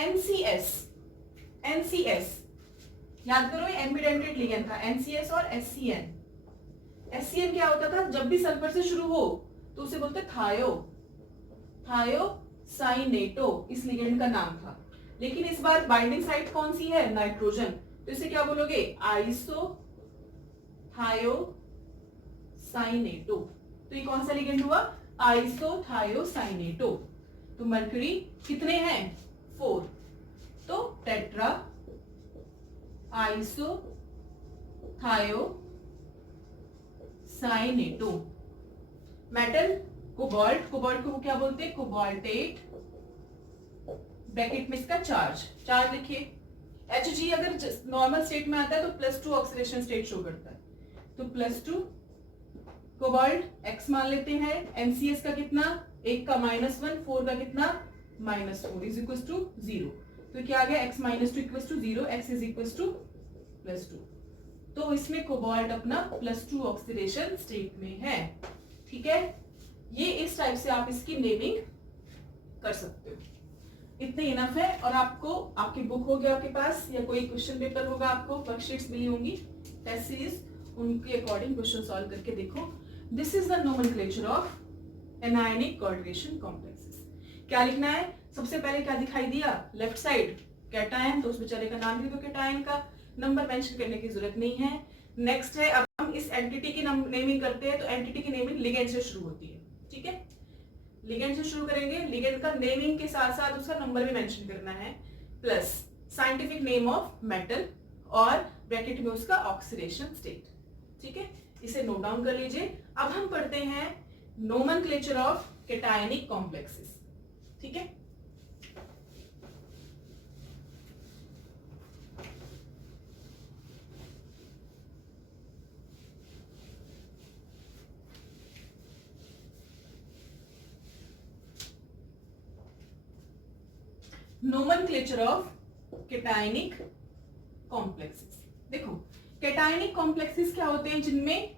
NCS, NCS याद करो, ये एम्बिडेंटेड लिगेंड था, NCS और SCN। SCN क्या होता था, जब भी सल्फर से शुरू हो तो उसे बोलते थायोसाइनेटो, इस लिगेंड का नाम था। लेकिन इस बार बाइंडिंग साइट कौन सी है, नाइट्रोजन, तो इसे क्या बोलोगे, आइसोथायोसाइनेटो। तो ये कौन सा लिगेंड हुआ, आइसोथायोसाइनेटो। तो मरकरी कितने हैं, 4, तो टेट्रा आइसोथायोसाइनेटो। मेटल कोबाल्ट, कोबाल्ट को क्या बोलते हैं, कोबाल्टेट, ब्रैकेट में इसका चार्ज लिखिए। Hg अगर नॉर्मल स्टेट में आता है तो +2 ऑक्सीडेशन स्टेट शो करता है, तो +2 कोबाल्ट x मान लेते हैं, NCS का कितना, 1 का -1, 4 का कितना -4 इज इक्वल टू 0। तो क्या आ गया, x -2 equal to 0, x is equal to +2। तो इसमें कोबाल्ट अपना +2 ऑक्सीडेशन स्टेट में है। ठीक है, ये इस टाइप से आप इसकी नेमिंग कर सकते हो। इतने इनफ है। और आपको आपकी बुक होगी आपके पास, या कोई क्वेश्चन पेपर होगा, आपको वर्कशीट्स मिली होंगी, टेस्ट सीरीज, उनके अकॉर्डिंग क्वेश्चन सॉल्व करके देखो। This is the nomenclature of anionic coordination complexes. क्या लिखना है, सबसे पहले क्या दिखाई दिया, लेफ्ट साइड कैटायन, तो उस बेचारे का नाम लिख दो कैटायन का, नंबर मेंशन करने की जरूरत नहीं है। नेक्स्ट है, अब हम इस एंटिटी की नेमिंग करते हैं, तो एंटिटी की नेमिंग लिगेंड से शुरू होती है। ठीक है, लिगेंड से शुरू करेंगे, लिगेंड का नेमिंग के साथ साथ उसका नंबर भी मेंशन करना है, plus scientific name of metal और ब्रैकेट में उसका ऑक्सीडेशन स्टेट। ठीक है, इसे नोट डाउन कर लीजिए। अब हम पढ़ते हैं नोमेनक्लेचर ऑफ कैटायनिक कॉम्प्लेक्सेस। ठीक है, नोमेनक्लेचर ऑफ कैटायनिक कॉम्प्लेक्सेस। देखो, कैटायनिक कॉम्प्लेक्सेस क्या होते हैं, जिनमें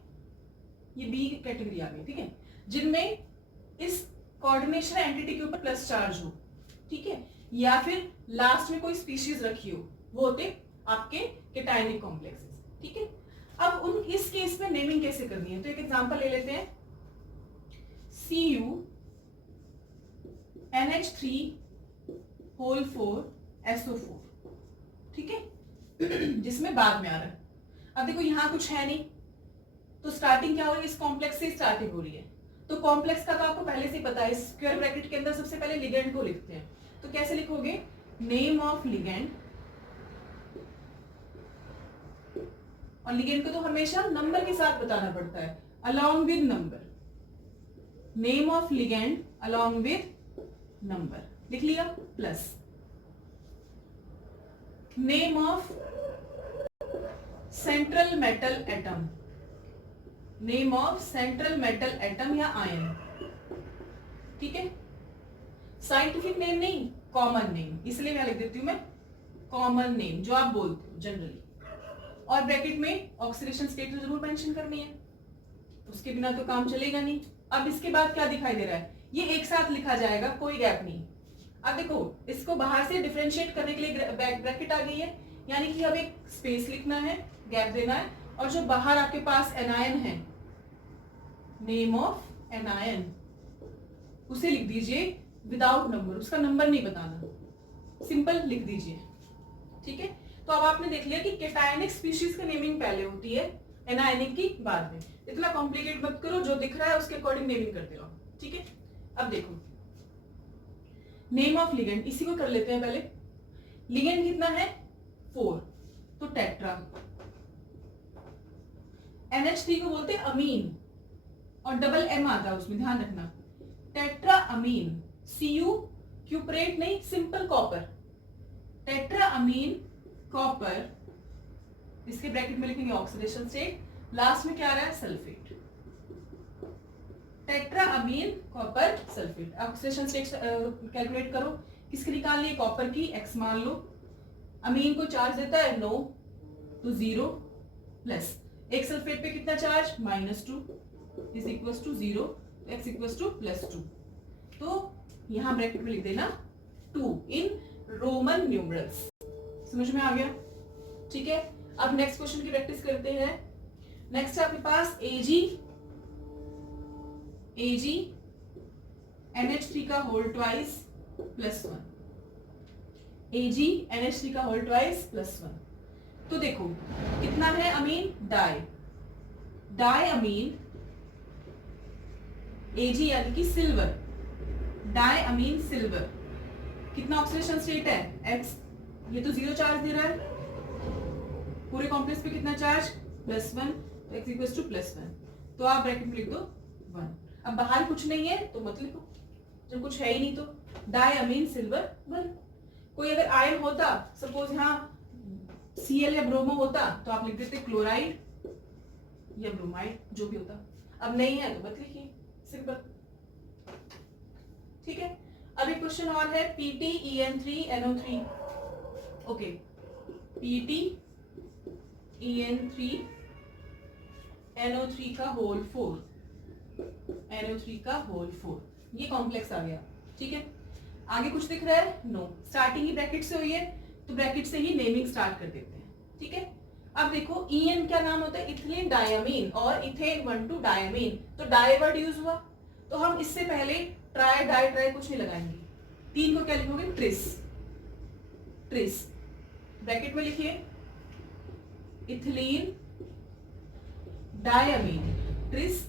ये बी कैटेगरी आ गई, ठीक है, जिनमें इस कोऑर्डिनेशन एंटिटी के ऊपर प्लस चार्ज हो, ठीक है, या फिर लास्ट में कोई स्पीशीज रखी हो, वो होते आपके कैटायनिक कॉम्प्लेक्सेस। ठीक है, अब उन इस केस में नेमिंग कैसे करनी है, तो एक एग्जांपल ले लेते हैं, CuNH3 4SO4, ठीक है, जिसमें बाद में आ रहा है। अब देखो यहां कुछ है नहीं, तो स्टार्टिंग क्या हो रही है, इस कॉम्प्लेक्स से स्टार्टिंग हो रही है, तो कॉम्प्लेक्स का तो आपको पहले से ही पता है, स्क्वायर ब्रैकेट के अंदर सबसे पहले लिगेंड को लिखते हैं, तो कैसे लिखोगे, नेम ऑफ लिगेंड, और लिगेंड को तो हमेशा नंबर के साथ बताना पड़ता है, along with number, name of ligand along with number, लिख लिया, plus name of central metal atom, name of central metal atom या आयन, ठीक है, साइंटिफिक नेम नहीं, कॉमन नेम, इसलिए मैं लिख देती हूं मैं कॉमन नेम, जो आप बोलते हो जनरली, और ब्रैकेट में ऑक्सीडेशन स्टेट तो जरूर मेंशन करनी है, उसके बिना तो काम चलेगा नहीं। अब इसके बाद क्या दिखाई दे रहा है, ये एक साथ लिखा जाएगा, कोई गैप नहीं। अब देखो, इसको बाहर से डिफरेंशिएट करने के लिए ब्रैकेट आ गई है, यानी कि अब एक स्पेस लिखना है, गैप देना है, और जो बाहर आपके पास एनायन है, नेम ऑफ एनायन, उसे लिख दीजिए विदाउट नंबर, उसका नंबर नहीं बताना, सिंपल लिख दीजिए। ठीक है, तो अब आपने देख लिया कि कैटायनिक स्पीशीज की नेमिंग पहले होती है, एनायनिक की बाद में। इतना कॉम्प्लिकेट मत करो, जो दिख रहा है उसके अकॉर्डिंग नेमिंग करते रहो। ठीक है, अब देखो नेम ऑफ लिगेंड, इसी को कर लेते हैं पहले। लिगेंड कितना है, 4, तो टेट्रा। NH3 को बोलते हैं अमीन, और डबल M आता है उसमें, ध्यान रखना, टेट्रा अमीन, Cu क्यूपरेट नहीं, simple copper, tetra amine copper, इसके ब्रैकेट में लिखेंगे ऑक्सीडेशन स्टेट, लास्ट में क्या आ रहा है, sulphate, tetra amine copper sulphate. Oxidation state calculate करो, किसकी निकालनी है, कॉपर की, x मान लो, अमीन को चार्ज देता है 9, तो 0, प्लस एक सल्फेट पे कितना charge, -2 is equal to 0, x equal to +2, तो यहां ब्रैकेट में लिख देना 2 इन रोमन न्यूमरल्स। समझ में आ गया? ठीक है, अब नेक्स्ट क्वेश्चन की प्रैक्टिस करते हैं। नेक्स्ट है आपके पास Ag NH3 का होल ट्वाइस +1, Ag NH3 का होल ट्वाइस +1। तो देखो कितना है अमीन, डाई अमीन, Ag यानी कि सिल्वर, डाई अमीन सिल्वर, कितना ऑक्सीडेशन स्टेट है, X, ये तो 0 चार्ज दे रहा है, पूरे कॉम्प्लेक्स पे कितना चार्ज, +1, तो x इक्वल्स टू +1, तो आप ब्रैकेट में लिख दो 1। अब बाहर कुछ नहीं है तो मत लिखो, जब कुछ है ही नहीं तो डाई अमीन सिल्वर 1। कोई अगर आयन होता, सपोज यहाँ Cl या ब्रोमो होता, तो आप लिख देते क्लोराइड या ब्रोमाइड, जो भी होता। अब नहीं है तो मत लिखिए, सिंपल। ठीक है। अब एक क्वेश्चन और है, PtEN3NO3। ओके, PtEN3NO3 का होल 4, NO3 का होल 4, ये कॉम्प्लेक्स आ गया। ठीक है, आगे कुछ दिख रहा है? नो। स्टार्टिंग ही ब्रैकेट से हुई है, तो ब्रैकेट से ही नेमिंग स्टार्ट कर देते हैं। ठीक है, अब देखो EN क्या नाम होता है? इथिलीन डायमीन और इथेन 1,2 डायमीन, तो डाई वर्ड यूज हुआ, तो हम इससे पहले ट्राई डाई ट्राई कुछ नहीं लगाएंगे। 3 को क्या लिखोगे? ट्रिस। ट्रिस ब्रैकेट में लिखिए, ethylene diamine, tris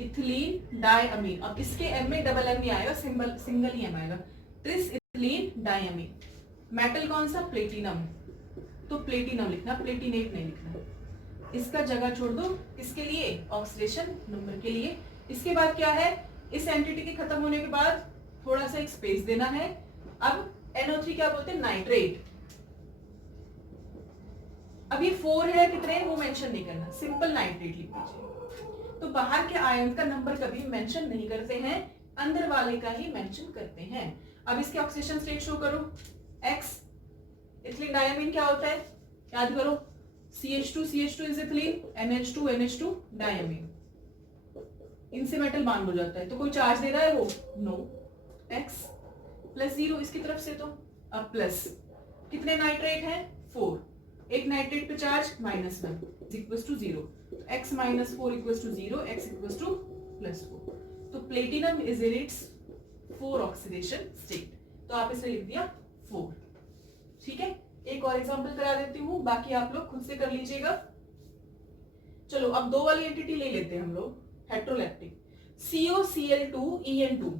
ethylene diamine. अब इसके एम में डबल एम नहीं आएगा, सिंगल ही एम आएगा। Tris ethylene diamine. मेटल कौन सा? प्लेटिनम, तो प्लेटिनम लिखना, प्लेटिनेट नहीं लिखना। इसका जगह छोड़ दो, किसके लिए? ऑक्सीडेशन नंबर के लिए। इसके बाद क्या है? इस एंटिटी के खत्म होने के बाद थोड़ा सा एक स्पेस देना है। अब NO3 क्या बोलते हैं? नाइट्रेट। अब ये 4 है, कितने वो मेंशन नहीं करना, सिंपल नाइट्रेट लिख दीजिए। तो बाहर के आयन का नंबर कभी मेंशन नहीं करते हैं, अंदर वाले का ही मेंशन करते हैं। अब इसके ऑक्सीडेशन स्टेट शो करो। X, इथिलीन डायमीन क्या होता है? याद करो, CH2 is ethylene, NH2 diamine. इनसे मेटल बांड हो जाता है, तो कोई चार्ज दे रहा है वो? नो। X +0 इसकी तरफ से, तो अब प्लस कितने नाइट्रेट हैं? 4। एक नाइट्रेट पे चार्ज -1 इज 0, x -4 0, x +4। तो platinum is in its 4 oxidation state, तो आप इसे लिख दिया 4। ठीक है, एक और एग्जांपल करा देती हूँ, बाकी आप लोग खुद से कर लीजिएगा। चलो अब 2 वाली एंटिटी ले लेते हैं हम लोग, हेट्रोलैप्टिक। COCl2EN2,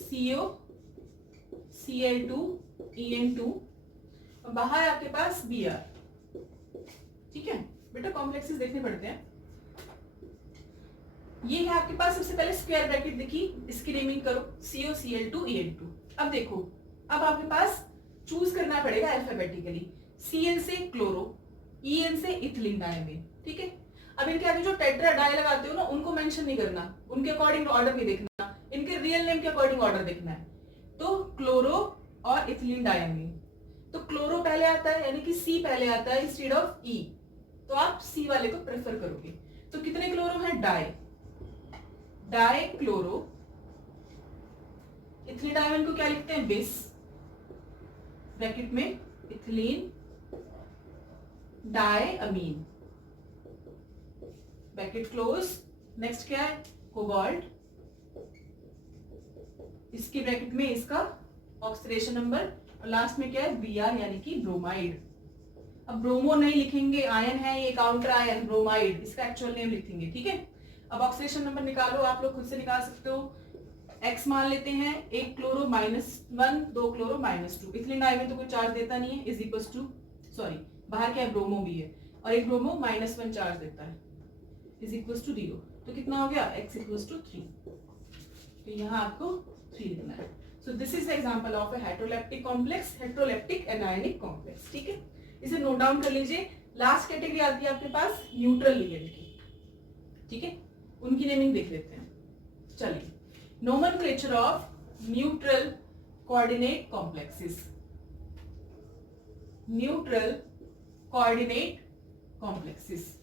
COCl2EN2, बाहर आपके पास Br। ठीक है बेटा, कॉम्प्लेक्सेस देखने पड़ते हैं। ये है आपके पास, सबसे पहले स्क्वायर ब्रैकेट देखी, इसकी नेमिंग करो, COCl2EN2। अब देखो, अब आपके पास चूज करना पड़ेगा अल्फाबेटिकली, Cl से क्लोरो, En से इथिलीन डायमीन। ठीक है, अब इनके आगे जो टेट्रा डाई लगाते हो ना, उनको मेंशन नहीं करना, उनके अकॉर्डिंग ऑर्डर नहीं देखना, इनके रियल नेम के अकॉर्डिंग ऑर्डर देखना है। तो क्लोरो और इथिलीन डायमीन, तो क्लोरो पहले आता है, यानी कि C पहले आता है इंस्टेड ऑफ E, तो आप C वाले को प्रेफर करोगे। तो कितने क्लोरो हैं? Die chloro. इथिलीन डायमीन को क्या लिखते हैं? बिस, ब्रैकेट में ethylene diamine, bracket close. Next क्या है? कोबाल्ट, इसकी ब्रैकेट में इसका ऑक्सीडेशन नंबर, और लास्ट में क्या है? Br यानी कि ब्रोमाइड। अब ब्रोमो नहीं लिखेंगे, आयन है ये, काउंटर आयन ब्रोमाइड, इसका एक्चुअल नेम लिखेंगे। ठीक है, अब ऑक्सीडेशन नंबर निकालो, आप लोग खुद से निकाल सकते हो। X मान लेते हैं, 1 क्लोरो -1, 2 क्लोरो -2, इथिलीन डायमीन तो कोई चार्ज देता नहीं है, इज इक्वल टू, सॉरी बाहर क्या है? ब्रोमो भी है, और एक ब्रोमो -1 चार्ज देता है, इज इक्वल टू 0, तो कितना हो गया? X equal to 3। तो यहाँ आपको 3 लिखना है। So this is the example of a heterolaptic complex, heterolaptic anionic complex। ठीक है, इसे नोट डाउन कर लीजिए। लास्ट कैटेगरी आती है आपके पास न्यूट्रल लिगेंड की। ठीक है, उनकी नेमिंग देख लेते हैं। चलिए, nomenclature of neutral coordinate complexes. Neutral coordinate complexes,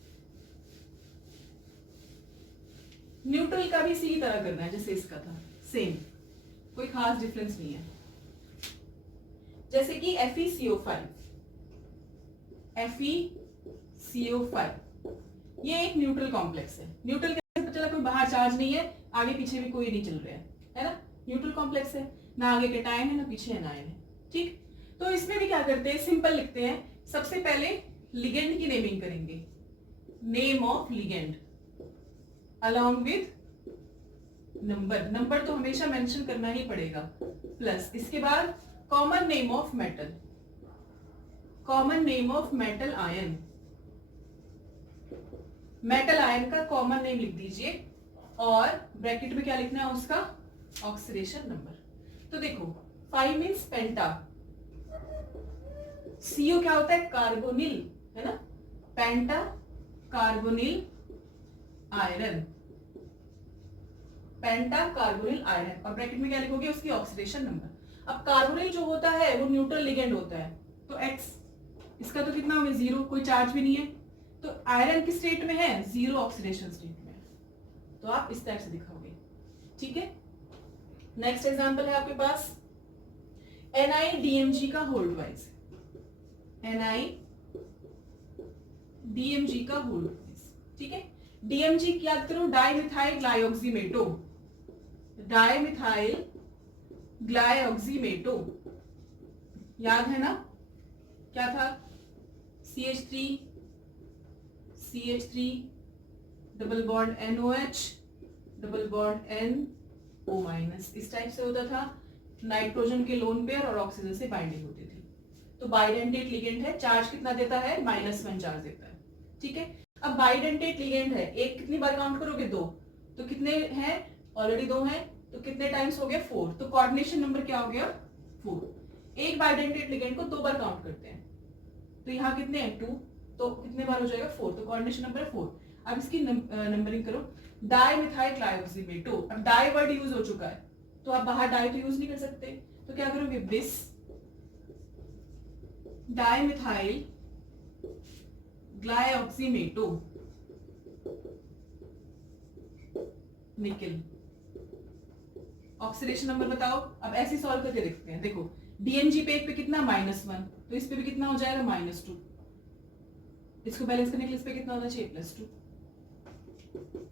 neutral का भी इसी तरह करना है जैसे इसका था, सेम, कोई खास डिफरेंस नहीं है। जैसे कि FeCO5, FeCO5 ये एक न्यूट्रल कॉम्प्लेक्स है। न्यूट्रल कैसे पता चला? कोई बाहर चार्ज नहीं है, आगे पीछे भी कोई नहीं चल रहा है ना, न्यूट्रल कॉम्प्लेक्स है, ना आगे कैटायन है ना पीछे एनायन है। ठीक, तो इसमें भी क्या करते हैं? सिंपल लिखते हैं। सबसे पहले लिगेंड की नेमिंग करेंगे, name of ligand along with number तो हमेशा मेंशन करना ही पड़ेगा, प्लस इसके बाद common name of metal, common name of metal ion, metal ion का कॉमन नेम लिख दीजिए, और ब्रैकेट में क्या लिखना है? उसका ऑक्सीडेशन नंबर। तो देखो, 5 मीन्स पेंटा। CO क्या होता है? कार्बोनिल, है ना, पेंटा कार्बोनिल आयरन, पेंटा कार्बोनिल आयरन। और ब्रैकेट में क्या लिखोगे? उसकी ऑक्सीडेशन नंबर। अब कार्बोनिल जो होता है वो न्यूट्रल लिगेंड होता है, तो X, इसका तो कितना हो गया? 0, कोई चार्ज भी नहीं है। तो आयरन किस स्टेट में है? 0 ऑक्सीडेशन स्टेट में। तो आप इस टाइप से दिखाओगे, ठीक है। नेक्स्ट एग्जांपल है आपके पास NiDMG का होल्ड वाइज, NiDMG का होल्ड वाइज, ठीक है। DMG की याद करो, डाइमिथाइल ग्लाइऑक्सीमेटो, डाइमिथाइल ग्लाइऑक्सीमेटो, याद है ना? क्या था? CH3 double bond NOH double bond NO minus, इस टाइप से होता था। नाइट्रोजन के लोन पेयर और ऑक्सीजन से बाइंडिंग होती थी। तो बाइडेंटेट लिगेंड है, चार्ज कितना देता है? -1 चार्ज देता है, ठीक है। अब बाइडेंटेट लिगेंड है, एक कितनी बार काउंट करोगे? 2। तो कितने हैं? ऑलरेडी 2 हैं, तो कितने टाइम्स हो गया? 4। तो कोऑर्डिनेशन नंबर क्या हो गया? 4। एक बाइडेंटेट लिगेंड को 2 बार काउंट करते हैं, तो यहाँ कितने हैं? 2, तो कितने बार हो जाएगा? 4। तो कोऑर्डिनेशन नंबर है 4। अब इसकी नंबरिंग करो। डाइमिथाइल ग्लाइऑक्सीमेटो, अब डाई वर्ड यूज हो चुका है, तो आप बाहर डाई तो यूज नहीं कर सकते, तो क्या करोगे? बिस डाइमिथाइल ग्लाइऑक्सीमेटो निकल। ऑक्सीडेशन नंबर बताओ। अब ऐसे सॉल्व करके देखते हैं। देखो DMG पे एक पे कितना? -1, तो इस पे भी कितना हो जाएगा? -2। इसको बैलेंस करने के लिए इस पे कितना होना चाहिए? +2,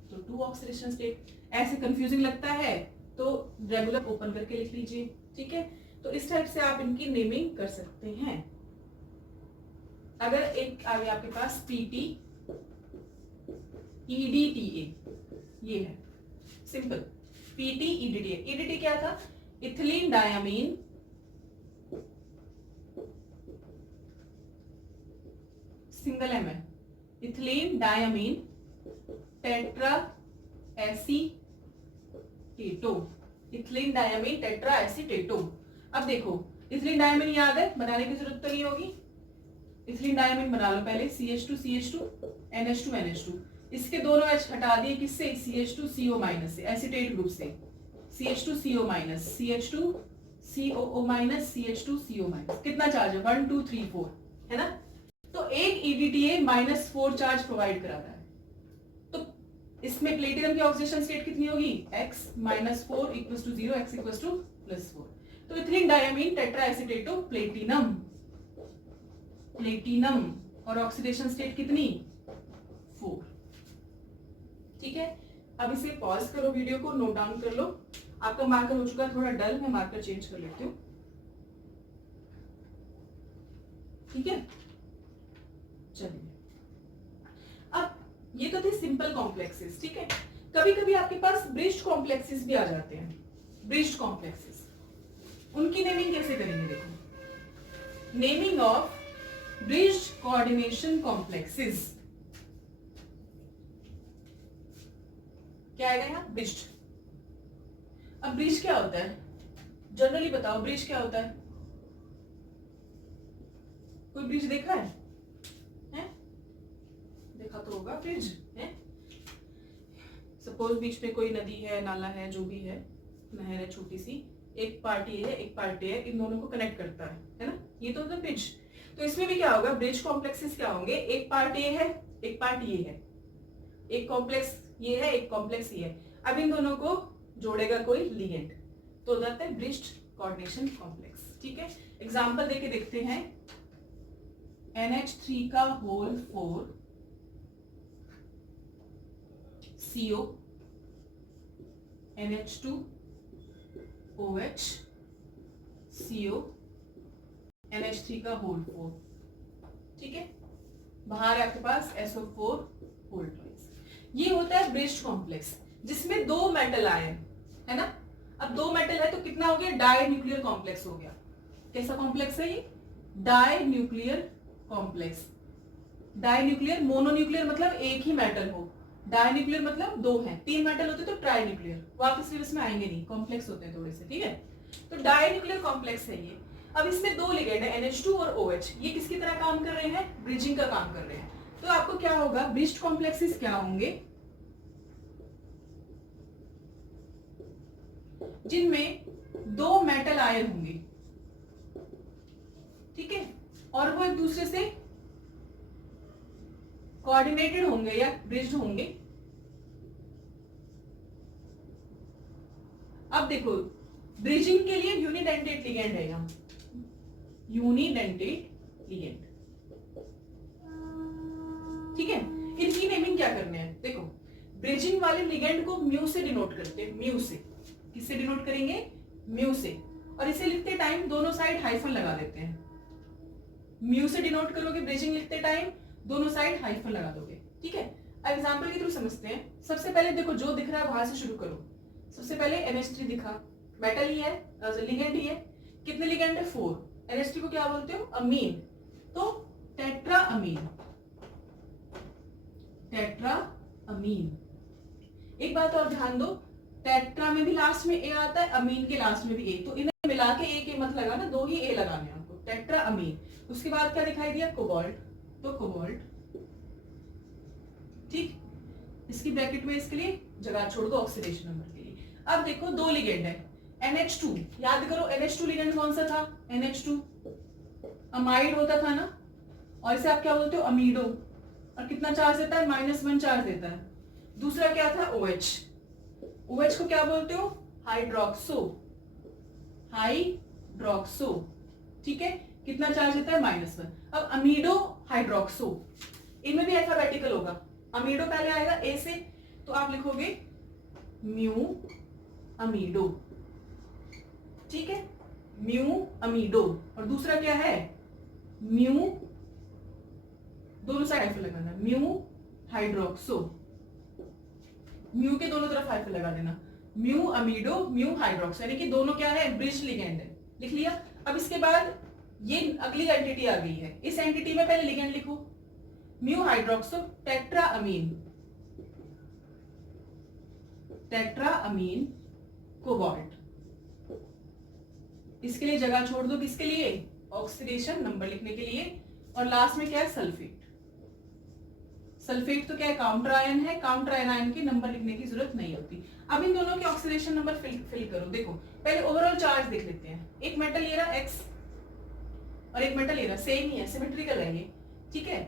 तो 2 ऑक्सीडेशन स्टेट। ऐसे कंफ्यूजिंग लगता है तो रेगुलर ओपन करके लिख लीजिए, ठीक है। तो इस टाइप से आप इनकी नेमिंग कर सकते हैं। अगर एक आ गया आपके पास PT EDTA, ये है सिंपल, PT EDTA। EDTA क्या था? इथिलीन डायमीन सिंगल M है, ethylene diamine tetra acetato, ethylene diamine tetra acetato. अब देखो इथिलीन डायमीन याद है, बनाने की जरूरत तो नहीं होगी। इथिलीन डायमीन बना लो पहले, CH2 NH2 NH2। इसके दोनों H हटा दिए, किससे? CH2CO माइनस से, एसीटेट ग्रुप से। CH2CO minus, CH2COO minus, CH2CO minus. कितना चार्ज है? 1 2 3 4, है ना। तो एक EDTA -4 चार्ज प्रोवाइड करा रहा है, तो इसमें प्लेटिनम की ऑक्सीडेशन स्टेट कितनी होगी? X -4 = 0, X = +4। तो इथिलीन डायमीन टेट्रा एसीटेटो प्लेटिनम और ऑक्सीडेशन स्टेट कितनी? 4, ठीक है। अब इसे पॉज करो, वीडियो को नोट डाउन कर लो। आपका मार्कर हो चुका है थोड़ा डल, मैं मार्कर चेंज कर लेती हूँ, ठीक है। चलिए, अब ये तो थे सिंपल कॉम्प्लेक्सेस, ठीक है। कभी कभी आपके पास ब्रिज्ड कॉम्प्लेक्सेस भी आ जाते हैं। ब्रिज्ड कॉम्प्लेक्सेस, उनकी नेमिंग कैसे करेंगे? देखो, naming of bridged coordination complexes, क्या आएगा यहाँ? ब्रिज्ड। अब ब्रिज क्या होता है? जनरली बताओ, ब्रिज क्या होता है? कोई ब्रिज देखा है? देखा तो होगा ब्रिज, है। सपोज बीच में कोई नदी है, नाला है, जो भी है, नहर है छोटी सी, एक पार्ट ये है, एक पार्ट ये है, इन दोनों को कनेक्ट करता है ना। ये तो होता है ब्रिज। तो इसमें भी क्या होगा? ब्रिज कॉम्प्लेक्सेस क्या होंगे? एक पार्ट ये है, एक पार्ट ये है, एक कॉम्प्लेक्स ये है, एक कॉम्प्लेक्स ये है। अब इन दोनों को जोड़ेगा कोई लिगेंड, तो हो जाता है ब्रिज्ड कोऑर्डिनेशन कॉम्प्लेक्स, ठीक है। एग्जांपल देके देखते हैं। NH3 का whole 4 CO NH2 OH CO NH3 का होल 4, ठीक है। बाहर आपके पास SO4 होल ट्वाइस। ये होता है ब्रिज्ड कॉम्प्लेक्स, जिसमें 2 मेटल आए, है ना। अब 2 मेटल है तो कितना हो गया? डाई न्यूक्लियर कॉम्प्लेक्स हो गया। कैसा कॉम्प्लेक्स है ये? Di nuclear complex. Di nuclear, mononuclear मतलब एक ही मेटल हो, डाई न्यूक्लियर मतलब 2 हैं। 3 मेटल होते तो ट्राई न्यूक्लियर, वापस फिर इसमें आएंगे नहीं, कॉम्प्लेक्स होते हैं थोड़े से, ठीक है। तो डाइन्यूक्लियर कॉम्प्लेक्स है ये। अब इसमें दो लिगेंड है NH2 और OH, ये किसकी तरह काम कर रहे हैं, ब्रिजिंग का काम कर रहे हैं। तो आपको क्या होगा, ब्रिज्ड कॉम्प्लेक्सेस क्या होंगे, जिनमें दो मेटल आयन होंगे, ठीक है, और वो एक दूसरे से कोऑर्डिनेटेड होंगे या ब्रिज्ड होंगे। अब देखो ब्रिजिंग के लिए यूनिडेंटेट लिगेंड है यहाँ, यूनिडेंटेट लिगेंड, ठीक है। इनकी नेमिंग क्या करने हैं, देखो ब्रिजिंग वाले लिगेंड को म्यू से डिनोट करते हैं, म्यू से, किससे डिनोट करेंगे, म्यू से, और इसे लिखते टाइम दोनों साइड हाइफन लगा देते हैं। म्यू से डिनोट करोगे ब्रिजिंग लिखते टाइम, दोनों साइड हाइफन लगा दोगे, ठीक है। एग्जांपल के थ्रू समझते हैं। सबसे पहले देखो जो दिख रहा है वहां से शुरू करो। सबसे पहले NH3 दिखा, मेटल ही है, लिगेंड ही है, कितने लिगेंड है, 4। NH3 को क्या बोलते हो, अमीन, तो टेट्रा अमीन, टेट्रा अमीन। एक बात और ध्यान दो, टेट्रा में भी लास्ट में ए आता है, अमीन के लास्ट में भी ए, तो इन्हें मिला के ए के मत लगाना, दो ही ए लगाने हैं आपको, टेट्रा अमीन। उसके बाद क्या दिखाई दिया, कोबाल्ट, तो कोबाल्ट, ठीक। इसकी ब्रैकेट में इसके लिए जगह छोड़ दो ऑक्सीडेशन नंबर के लिए। अब देखो दो लिगेंड है, NH2, याद करो NH2 लिगेंड कौन सा था, NH2 अमाइड होता था ना, और इसे आप क्या बोलते हो, अमीडो, और कितना चार्ज देता है, -1 चार्ज देता है। दूसरा क्या था, OH, OH को क्या बोलते हो, हाइड्रोक्सो, हाइड्रोक्सो, ठीक है, कितना चार्ज देता है, -1। अब अमीडो हाइड्रोक्सो, इनमें भी अल्फाबेटिकल होगा, अमीडो पहले आएगा ए से, तो आप लिखोगे म्यू अमीडो, ठीक है, म्यू अमीडो। और दूसरा क्या है, म्यू, दोनों साइड हाइफन लगाना, म्यू हाइड्रोक्सो, म्यू के दोनों तरफ हाइफन लगा देना, म्यू अमीडो, म्यू हाइड्रोक्सो, यानी कि दोनों क्या है, ब्रिज लिगेंड है, लिख लिया। अब इसके बाद ये अगली एंटिटी आ गई है, इस एंटिटी में पहले लिगेंड लिखो, mu hydroxo tetra amine, tetra amine cobalt. इसके लिए जगह छोड़ दो, किसके लिए, ऑक्सीडेशन नंबर लिखने के लिए। और लास्ट में क्या है, सल्फेट, सल्फेट तो क्या है, काउंटर आयन है, काउंटर आयन की नंबर लिखने की जरूरत नहीं होती। अब इन दोनों के ऑक्सीडेशन नंबर फिल करो। देखो पहले ओवरऑल चार्ज देख लेते हैं, एक मेटल ले रहा X और एक मेटल ले रहा, सेम ही है, सिमेट्रिकल है ये, ठीक है,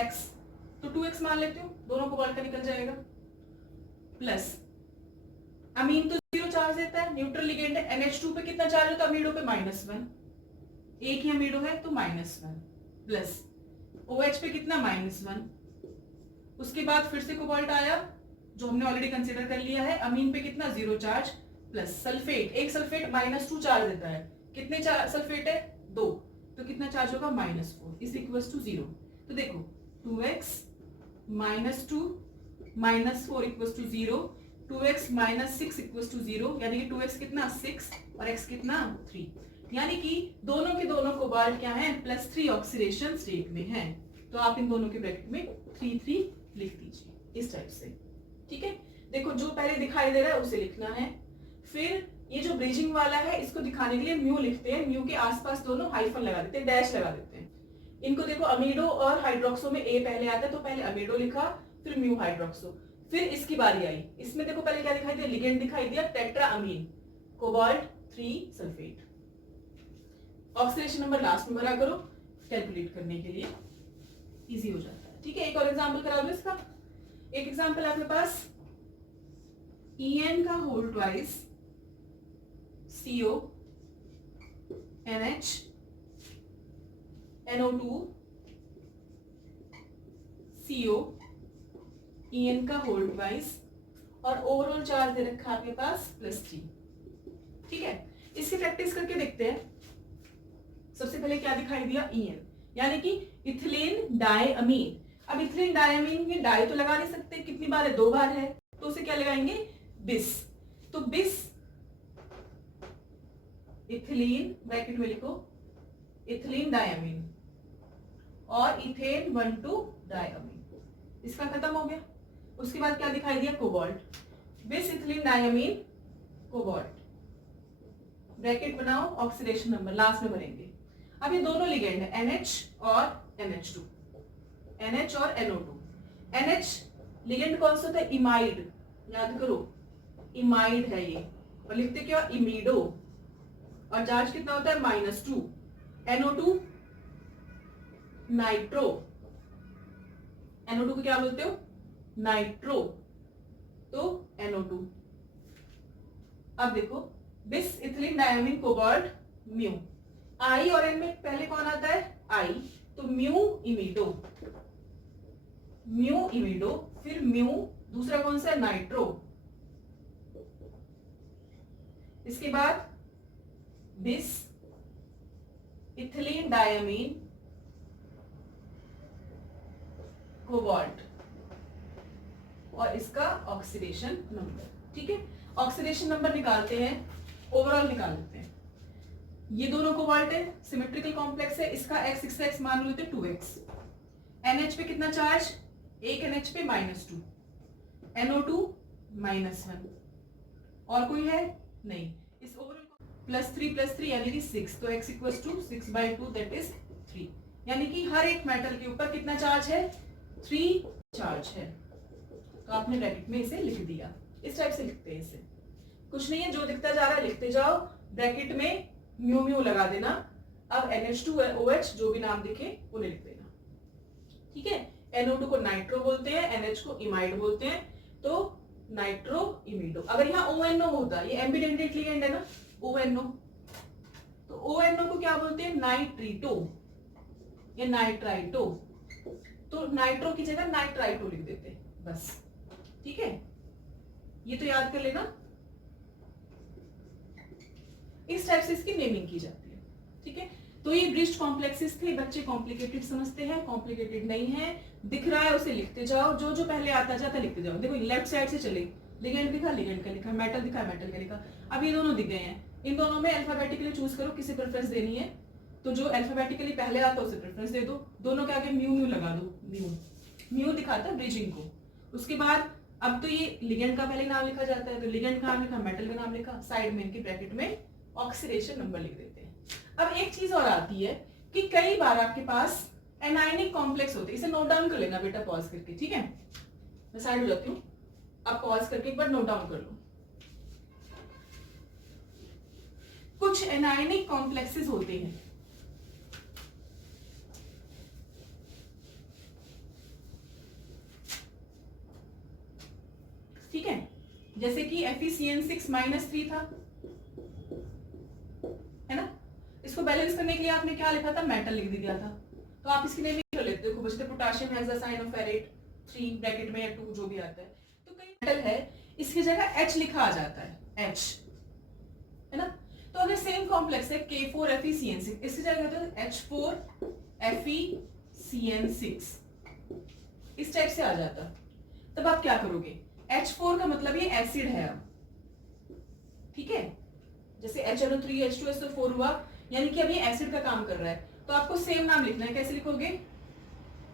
X, तो 2X मान लेते हो, दोनों कोबाल्ट का निकल जाएगा, प्लस अमीन तो 0 चार्ज देता है, न्यूट्रल लिगेंड है, NH2 पे कितना चार्ज होता है, अमीडो पे -1, एक ही अमीडो है तो -1, प्लस OH पे कितना, -1। उसके बाद फिर से कोबाल्ट आया, जो हमने ऑलरेडी कंसीडर कर लिया है, अमीन पे कितना, 0 चार्ज, प्लस सल्फेट, एक सल्फेट -2 चार्ज देता है, कितने सल्फेट है, 2, तो कितना चार्ज होगा, -4 इज इक्वल्स टू 0। तो देखो 2x -2 -4 equals to 0, 2x -6 equals to 0, यानी कि 2x कितना, 6 और x कितना, 3, यानी कि दोनों के दोनों कोबाल्ट क्या है, +3 ऑक्सीडेशन स्टेट में है। तो आप इन दोनों के ब्रैकेट में 3 लिख दीजिए इस टाइप से, ठीक है। देखो जो पहले दिखाई दे रहा है उसे लिखना है, फिर ये जो ब्रिजिंग वाला है इसको दिखाने के लिए म्यू लिखते हैं, म्यू के आसपास दोनों हाइफन लगा देते हैं, डैश लगा देते हैं। इनको देखो अमीडो और हाइड्रोक्सो में ए पहले आता है, तो पहले अमीडो लिखा, फिर म्यू हाइड्रोक्सो, फिर इसकी बारी आई, इसमें देखो पहले क्या दिखाई दिया, लिगेंड दिखाई दिया, tetra amine cobalt 3 sulphate. Oxidation number last में भरा करो, कैलकुलेट करने के लिए इजी हो जाता है, ठीक है। एक और एग्जांपल करा दो इसका। एक एग्जांपल आपके पास En का whole twice CO NH NO2 CO En का होल ट्वाइस और ओवरऑल चार्ज दे रखा है आपके पास +3, ठीक है। इसकी प्रैक्टिस करके देखते हैं। सबसे पहले क्या दिखाई दिया, En, यानी कि इथिलीन डायअमीन। अब इथिलीन डायअमीन में डाई तो लगा नहीं सकते, कितनी बार है, 2 बार है, तो उसे क्या लगाएंगे, बिस, तो बिस इथिलीन, ब्रैकेट में लिखो इथिलीन डायअमीन और इथेन 1,2 डायअमीन, इसका खत्म हो गया। उसके बाद क्या दिखाई दिया, कोबाल्ट, बिस इथिलीन डायअमीन कोबाल्ट, ब्रैकेट बनाओ, ऑक्सीडेशन नंबर लास्ट में भरेंगे। अब ये दोनों लिगेंड है NH और NH2, NH और NO2। NH लिगेंड कौन सा होता है? इमाइड, याद करो इमाइड है ये, और लिखते क्या? इमीडो, और चार्ज कितना होता है? -2। NO2 नाइट्रो, NO2 को क्या बोलते हो? नाइट्रो, तो NO2। अब देखो बिस इथिलीन डायमीन कोबाल्ट म्यू, आई और एन में पहले कौन आता है? आई, तो म्यू इमिडो, म्यू इमिडो, फिर म्यू, दूसरा कौन सा है? नाइट्रो, इसके बाद बिस इथिलीन डायमीन कोबाल्ट, और इसका ऑक्सीडेशन नंबर। ठीक है, ऑक्सीडेशन नंबर निकालते हैं, ओवरऑल निकाल लेते हैं। ये दोनों कोबाल्ट है, सिमेट्रिकल कॉम्प्लेक्स है, इसका x इसका x मान लेते 2x। NH पे कितना चार्ज? एक NH पे -2, NO2 -1, और कोई है? नहीं। इस ओवरऑल +3 यानी कि 6, तो x = 6/2 दैट इज 3, यानी कि हर एक मेटल के ऊपर कितना चार्ज है? 3 चार्ज है। तो आपने ब्रैकेट में इसे लिख दिया, इस टाइप से लिखते हैं इसे, कुछ नहीं है, जो दिखता जा रहा है लिखते जाओ, ब्रैकेट में म्यू म्यू लगा देना। अब NH2OH जो भी नाम दिखे उन्हें लिख देना। ठीक है, NO2 को नाइट्रो बोलते हैं, NH को इमाइड बोलते हैं, तो नाइट्रो इमिडो। अगर यहाँ ONO होता, ये एम्बिडेंटेड लिगेंड है ना, ONO, तो ONO को क्या बोलते हैं? नाइट्रीटो या नाइट्राइटो, तो नाइट्रो की जगह नाइट्राइटो लिख देते हैं बस। ठीक है, ये तो याद कर लेना, इस टाइप से इसकी नेमिंग की जाती है। ठीक है, तो ये ब्रिज्ड कॉम्प्लेक्सेस थे, बच्चे कॉम्प्लिकेटेड समझते हैं, कॉम्प्लिकेटेड नहीं है, दिख रहा है उसे लिखते जाओ, जो जो पहले आता जाता लिखते जाओ। देखो लेफ्ट साइड से चले, लिगेंड दिखा, लिगेंड का लिखा, मेटल दिखा, मेटल का लिखा। अब ये दोनों दिख गए हैं, इन दोनों में अल्फाबेटिकली चूज करो, किसे प्रेफरेंस देनी है, तो जो अल्फाबेटिकली पहले आता है उसे प्रेफरेंस दे दो, दोनों के आगे म्यू म्यू लगा दो, म्यू म्यू दिखाता है ब्रिजिंग को। उसके बाद अब तो ये लिगेंड का पहले नाम लिखा जाता है, तो लिगेंड का नाम लिखा, मेटल का नाम लिखा, साइड में इनके ब्रैकेट में ऑक्सीडेशन नंबर लिख देते हैं। अब एक चीज और आती है कि कई बार आपके पास एनायनिक कॉम्प्लेक्स होते हैं, इसे नोट डाउन कर लेना बेटा पॉज करके। ठीक है, मैं साइड हो जाती हूँ, अब पॉज करके एक बार नोट डाउन कर लो। कुछ एनायनिक कॉम्प्लेक्सेस होते हैं, ठीक है, जैसे कि FeCN6 -3 था, है ना, इसको बैलेंस करने के लिए आपने क्या लिखा था? मेटल लिख दिया था, तो आप इसकी नेमिंग कर लेते हो, बचते potassium has the sign of ferrate 3 bracket में या 2 जो भी आता है, तो कई मेटल है इसकी जगह H लिखा आ जाता है, H, है ना। तो अगर सेम कॉम्प्लेक्स है K4FeCN6, इसकी जगह होता है H4FeCN6, इस टाइप से आ जाता, तब आप क्या करोगे? H4 का मतलब ये एसिड है अब, ठीक है, जैसे HNO3 H2SO4 हुआ, यानी कि अब ये एसिड का काम कर रहा है, तो आपको सेम नाम लिखना है, कैसे लिखोगे?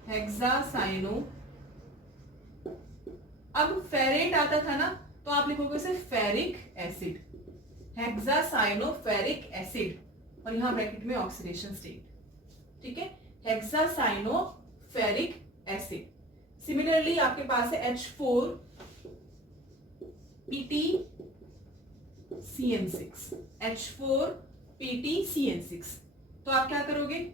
हेक्सासाइनो, अब फेरेट आता था ना, तो आप लिखोगे इसे फेरिक एसिड, हेक्सासाइनोफेरिक एसिड, और यहां ब्रैकेट में ऑक्सीडेशन स्टेट, ठीक है, हेक्सासाइनोफेरिक एसिड। सिमिलरली आपके पास है H4PtCN6, H4PtCN6, तो आप क्या करोगे?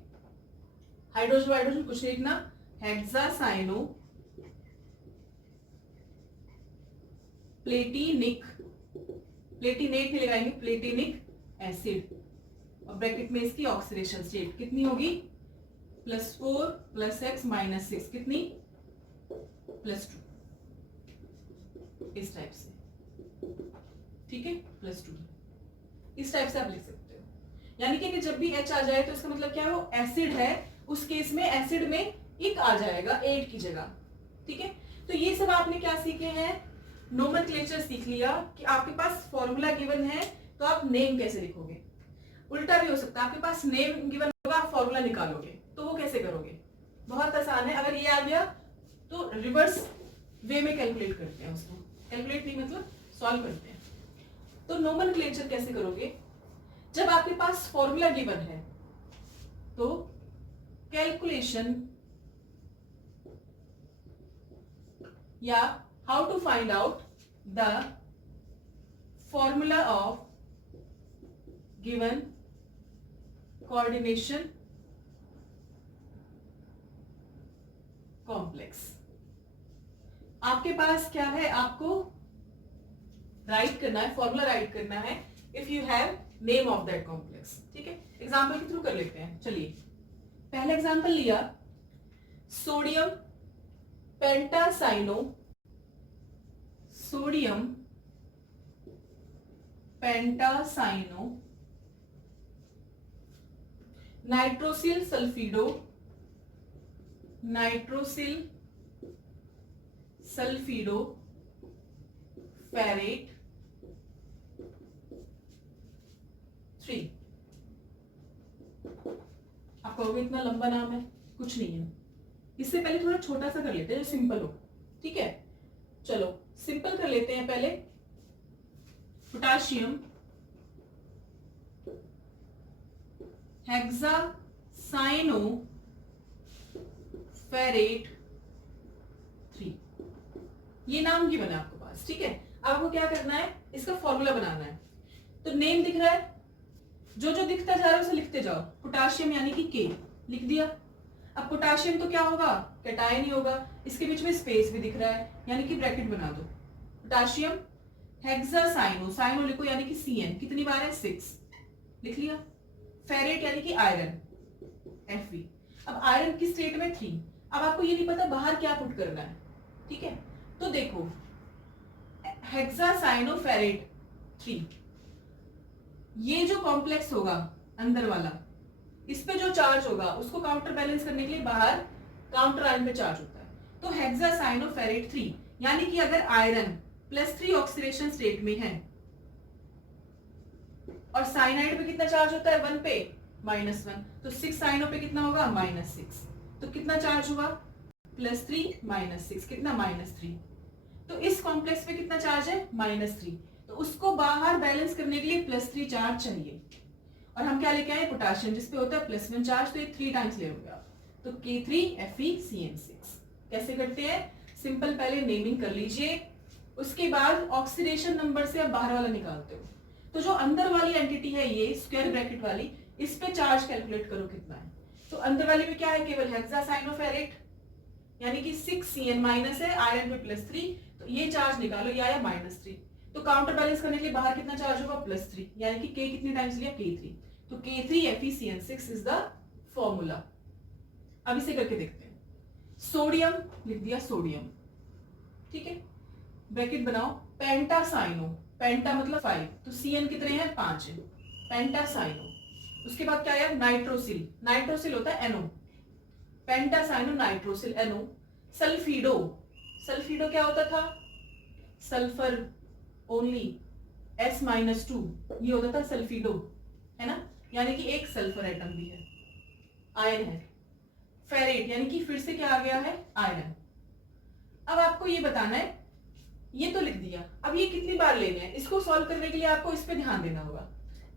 हाइड्रोजन हाइड्रोजन कुछ लिखना, हेक्सासाइनो प्लेटिनिक, प्लेटिनेट नहीं लगाएंगे, प्लेटिनिक एसिड, और ब्रैकेट में इसकी ऑक्सीडेशन स्टेट कितनी होगी? +4 + x - 6, कितनी? +2, इस टाइप से, ठीक है, +2, इस टाइप से आप लिख सकते हो। यानी कि जब भी H आ जाए तो इसका मतलब क्या है? वो एसिड है, उस केस में एसिड में इक आ जाएगा 8 की जगह, ठीक है। तो ये सब आपने क्या सीखे हैं? नोमेनक्लेचर सीख लिया कि आपके पास फॉर्मूला गिवन है तो आप नेम कैसे लिखोगे। उल्टा भी हो सकता है, आपके पास नेम गिवन होगा, आप फॉर्मूला निकालोगे, तो वो कैसे करोगे? बहुत आसान है, अगर ये आ गया तो रिवर्स वे में कैलकुलेट करते हैं उसको, कैलकुलेट नहीं मतलब सॉल्व करते हैं। तो नोमेनक्लेचर कैसे करोगे? जब आपके पास फॉर्मूला गिवन है तो कैलकुलेशन या how to find out the formula of given coordination complex. आपके पास क्या है, आपको राइट करना है, फॉर्मूला राइट करना है if you have name of that complex. ठीक है, एग्जांपल के थ्रू कर लेते हैं। चलिए, पहला एग्जांपल लिया, sodium pentacyano, sodium pentacyano nitrosyl sulphido, nitrosyl sulphido ferrate 3। आप कहोगे इतना लंबा नाम है, कुछ नहीं है, इससे पहले थोड़ा छोटा सा कर लेते हैं जो सिंपल हो। ठीक है, चलो सिंपल कर लेते हैं पहले। पोटाशियम हेक्सासाइनो फेरेट 3, ये नाम की बना आपके पास। ठीक है, आपको क्या करना है, इसका फॉर्मूला बनाना है। तो नेम दिख रहा है, जो जो दिखता जा रहा है उसे लिखते जाओ। पोटाशियम यानी कि के लिख दिया। अब पोटाशियम तो क्या होगा, कैटायन ही होगा। इसके बीच में स्पेस भी दिख रहा है यानी कि ब्रैकेट बना दो। पोटाशियम हेक्सासाइनो, साइनो लिखो यानी कि Cn, कितनी बार है 6, लिख लिया। फेरेट यानी कि आयरन Fe, अब आयरन की स्टेट में 3। अब आपको ये नहीं पता बाहर क्या पुट करना है। ठीक है, तो देखो हेक्सासाइनो फेरेट 3, ये जो कॉम्प्लेक्स होगा अंदर वाला, इस पे जो चार्ज होगा उसको काउंटर बैलेंस करने के लिए बाहर काउंटर आयन पे चार्ज होता है। तो हेक्सासाइनो फेरेट 3 यानी कि अगर आयरन +3 ऑक्सीडेशन स्टेट में है और साइनाइड पे कितना चार्ज होता है 1 पे -1, तो 6 साइनो पे कितना होगा -6, तो कितना चार्ज हुआ +3 -6, कितना -3। तो इस कॉम्प्लेक्स पे कितना चार्ज है -3, तो उसको बाहर बैलेंस करने के लिए +3 चार्ज चाहिए। और हम क्या लेके आए, पोटाशियम जिसपे होता है +1 चार्ज, तो ये 3 टाइम्स ले लोगे आप, तो K3FeCN6। कैसे करते हैं, सिंपल, पहले नेमिंग कर लीजिए, उसके बाद ऑक्सीडेशन नंबर से आप बाहर वाला निकालते हो। तो जो अंदर वाली एंटिटी है ये स्क्वायर ब्रैकेट वाली, इस पे चार्ज कैलकुलेट करो कितना है। तो अंदर वाली में क्या है, केवल हेक्सासाइनोफेरेट यानी कि 6Cn माइनस है, आयरन पे +3, तो ये चार्ज निकालो, ये आया -3। तो काउंटर बैलेंस करने के लिए बाहर कितना चार्ज होगा +3, यानी कि K कितने टाइम्स लिया K3, तो K3FeCN6 इज द फॉर्मूला। अब इसे करके देखते हैं। सोडियम लिख दिया, सोडियम, ठीक है, ब्रैकेट बनाओ, पेंटासाइनो, पेंटा मतलब 5, तो Cn कितने हैं 5 है, पेंटासाइनो। उसके बाद क्या है, नाइट्रोसिल, नाइट्रोसिल होता है NO, पेंटासाइनो नाइट्रोसिल NO। सल्फिडो, सल्फिडो क्या होता था, सल्फर ओनली S-2, ये होता था सल्फिडो, है ना, यानी कि एक सल्फर एटम भी है, आयन है। फेरेट यानी कि फिर से क्या आ गया है, आयरन। अब आपको ये बताना है, ये तो लिख दिया, अब ये कितनी बार लेने हैं, इसको सॉल्व करने के लिए आपको इस पे ध्यान देना होगा।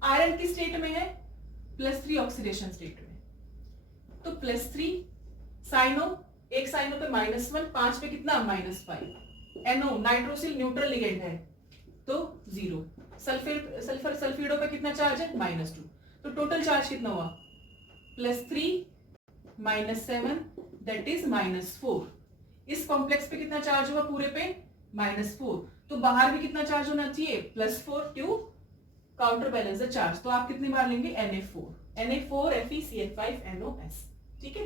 आयरन की स्टेट में है +3 ऑक्सीडेशन स्टेट में, तो +3 साइनो, एक साइनो पे -1, 5 पे कितना -5, NO नाइट्रोसिल न्यूट्रल लिगेंड है तो 0, सल्फर सल्फिडो पे कितना चार्ज है -2, तो टोटल चार्ज कितना हुआ +3 -7 दैट इज -4। इस कॉम्प्लेक्स पे कितना चार्ज हुआ पूरे पे -4, तो बाहर भी कितना चार्ज होना चाहिए +4 to counter balance the charge. तो आप कितनी बार लेंगे Na4FeCN5NOS। ठीक है,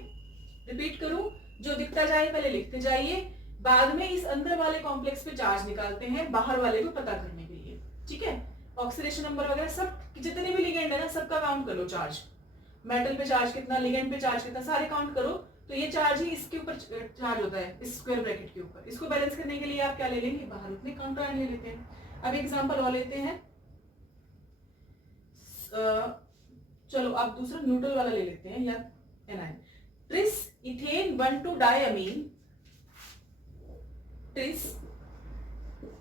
रिपीट करूं, जो दिखता जाए पहले लिखते जाइए, बाद में इस अंदर वाले कॉम्प्लेक्स पे चार्ज निकालते हैं बाहर वाले को पता करने के लिए। ठीक है, ऑक्सीडेशन नंबर वगैरह सब जितने भी लिगेंड है ना सबका काउंट कर लो, चार्ज मेटल पे चार्ज कितना, लिगेंड पे चार्ज कितना, सारे काउंट करो, तो ये चार्ज ही इसके ऊपर चार्ज होता है, इस स्क्वायर ब्रैकेट के ऊपर। इसको बैलेंस करने के लिए आप क्या ले लेंगे, बाहर उतने काउंटर आयन ले लेते हैं। अब एग्जांपल और लेते हैं, चलो आप दूसरा न्यूट्रल वाला ले लेते हैं या anion. Tris ethane 1,2 diamine, tris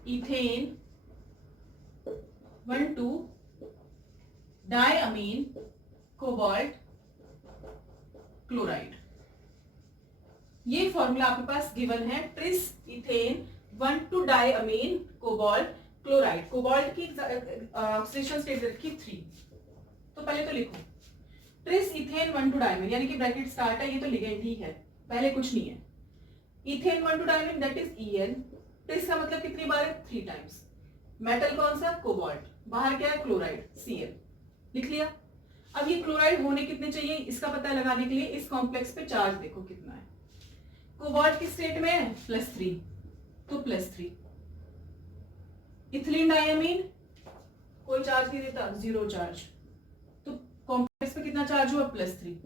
ethane 1,2 diamine cobalt chloride. ये फॉर्मूला आपके पास गिवन है, tris ethane 1 diamine cobalt chloride. Cobalt की ऑक्सीडेशन स्टेट रखी 3। तो पहले तो लिखो ट्रिस इथेन 1 डायअमीन, यानी कि ब्रैकेट स्टार्ट है, ये तो लिगेंड ही है, पहले कुछ नहीं है। Ethane 1 diamine that is EN। Tris का मतलब कितनी बार है? 3 टाइम्स। मेटल कौन सा? कोबाल्ट। बाहर क्या है? Chloride Cl। लिख लिया। अब ये क्लोराइड होने कितने चाहिए इसका पता लगाने के लिए इस कॉम्प्लेक्स पे चार्ज देखो कितना है। कोबाल्ट की स्टेट में है +3, तो +3। इथिलीन डायमीन कोई चार्ज नहीं देता, 0 चार्ज, तो कॉम्प्लेक्स पे कितना चार्ज हुआ? +3।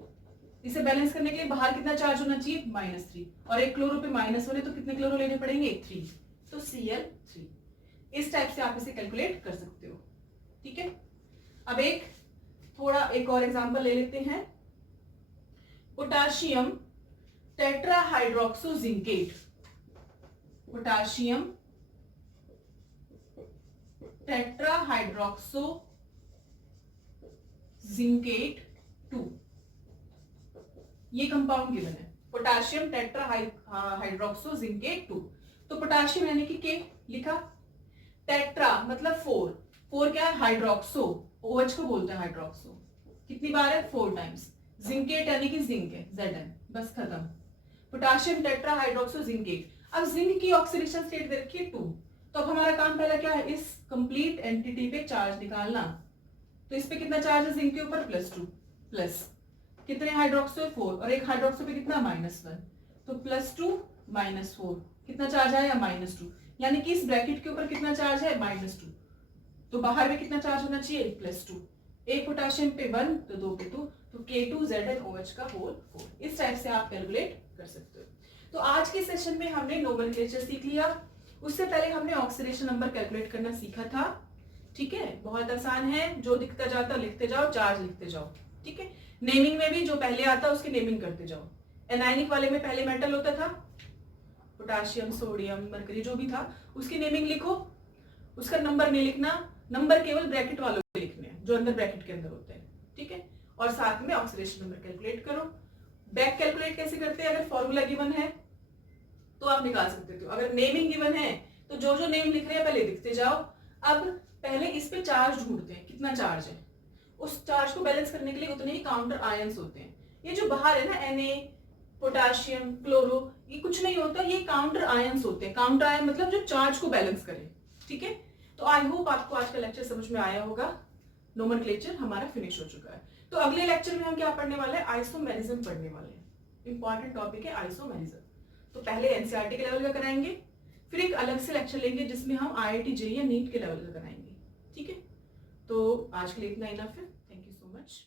इसे बैलेंस करने के लिए बाहर कितना चार्ज होना चाहिए? -3, और एक क्लोरो पे माइनस होने तो कितने क्लोरो लेने पड़ेंगे? 3, तो Cl3। इस टाइप से आप इसे कैलकुलेट कर सकते हो, ठीक है। अब एक और एग्जांपल ले लेते हैं। पोटाशियम टेट्राहाइड्रोक्सोजिंकेट, पोटाशियम टेट्राहाइड्रोक्सोजिंकेट 2, ये कंपाउंड गिवन है, पोटाशियम टेट्राहाइड्रोक्सोजिंकेट 2। तो पोटाशियम यानी कि के लिखा, टेट्रा मतलब 4 क्या है? हाइड्रोक्सो, OH को बोलते हैं हाइड्रोक्सो। कितनी बार है? 4 टाइम्स। जिंकेट यानी कि जिंक है, Zn, बस खत्म। पोटाशियम टेट्राहाइड्रोक्सोजिंकेट। अब जिंक की ऑक्सीडेशन स्टेट दे रखी है 2, तो अब हमारा काम पहला क्या है? इस कंप्लीट एंटिटी पे चार्ज निकालना। तो इस पे कितना चार्ज है जिंक के ऊपर? +2, प्लस कितने हाइड्रोक्सो है? 4, और एक हाइड्रोक्सो पे कितना? -1, तो +2 -4 कितना चार्ज आया? -2, यानी कि इस ब्रैकेट के ऊपर कितना चार्ज है? -2, तो बाहर में कितना चार्ज होना चाहिए? +2। एक पोटाशियम पे 1, तो 2 पे 2, तो K2ZnOH का होल 4। इस टाइप से आप कैलकुलेट कर सकते हो। तो आज के सेशन में हमने नोमेनक्लेचर सीख लिया, उससे पहले हमने ऑक्सीडेशन नंबर कैलकुलेट करना सीखा था, ठीक है। बहुत आसान है, जो दिखता जाता लिखते जाओ, चार्ज लिखते जाओ, ठीक है। नेमिंग में भी जो पहले आता उसकी नेमिंग करते जाओ। एनायनिक वाले में पहले मेटल होता था, पोटाशियम, सोडियम, मरकरी, जो भी था उसकी नेमिंग लिखो, उसका नंबर नहीं लिखना, नंबर केवल ब्रैकेट वालों के लिखने हैं जो अंदर ब्रैकेट के अंदर होते हैं, ठीक है। और साथ में ऑक्सीडेशन नंबर कैलकुलेट करो। बैक कैलकुलेट कैसे करते हैं? अगर फॉर्मूला गिवन है तो आप निकाल सकते हो, अगर नेमिंग गिवन है तो जो जो नेम लिख रहे हैं पहले लिखते जाओ। अब पहले इस पे चार्ज ढूंढते हैं, कितना चार्ज है, उस चार्ज को बैलेंस करने के लिए उतने ही काउंटर आयंस होते हैं। ये जो बाहर है ना, Na, पोटाशियम, क्लोरो, ये कुछ नहीं होता, ये काउंटर आयंस होते हैं। काउंटर आयन मतलब जो चार्ज को बैलेंस करे, ठीक है। तो आई होप आपको आज का लेक्चर समझ में आया होगा। नोमेनक्लेचर हमारा फिनिश हो चुका है। तो अगले लेक्चर में हम क्या पढ़ने वाले हैं? आइसोमेरिज्म पढ़ने वाले हैं। इंपॉर्टेंट टॉपिक है आइसोमेरिज्म। तो पहले एनसीईआरटी के लेवल का कराएंगे, फिर एक अलग से लेक्चर लेंगे जिसमें हम IIT JEE या नीट के लेवल का कराएंगे, ठीक है। तो आज के लिए इतना इनफ है। Thank you so much.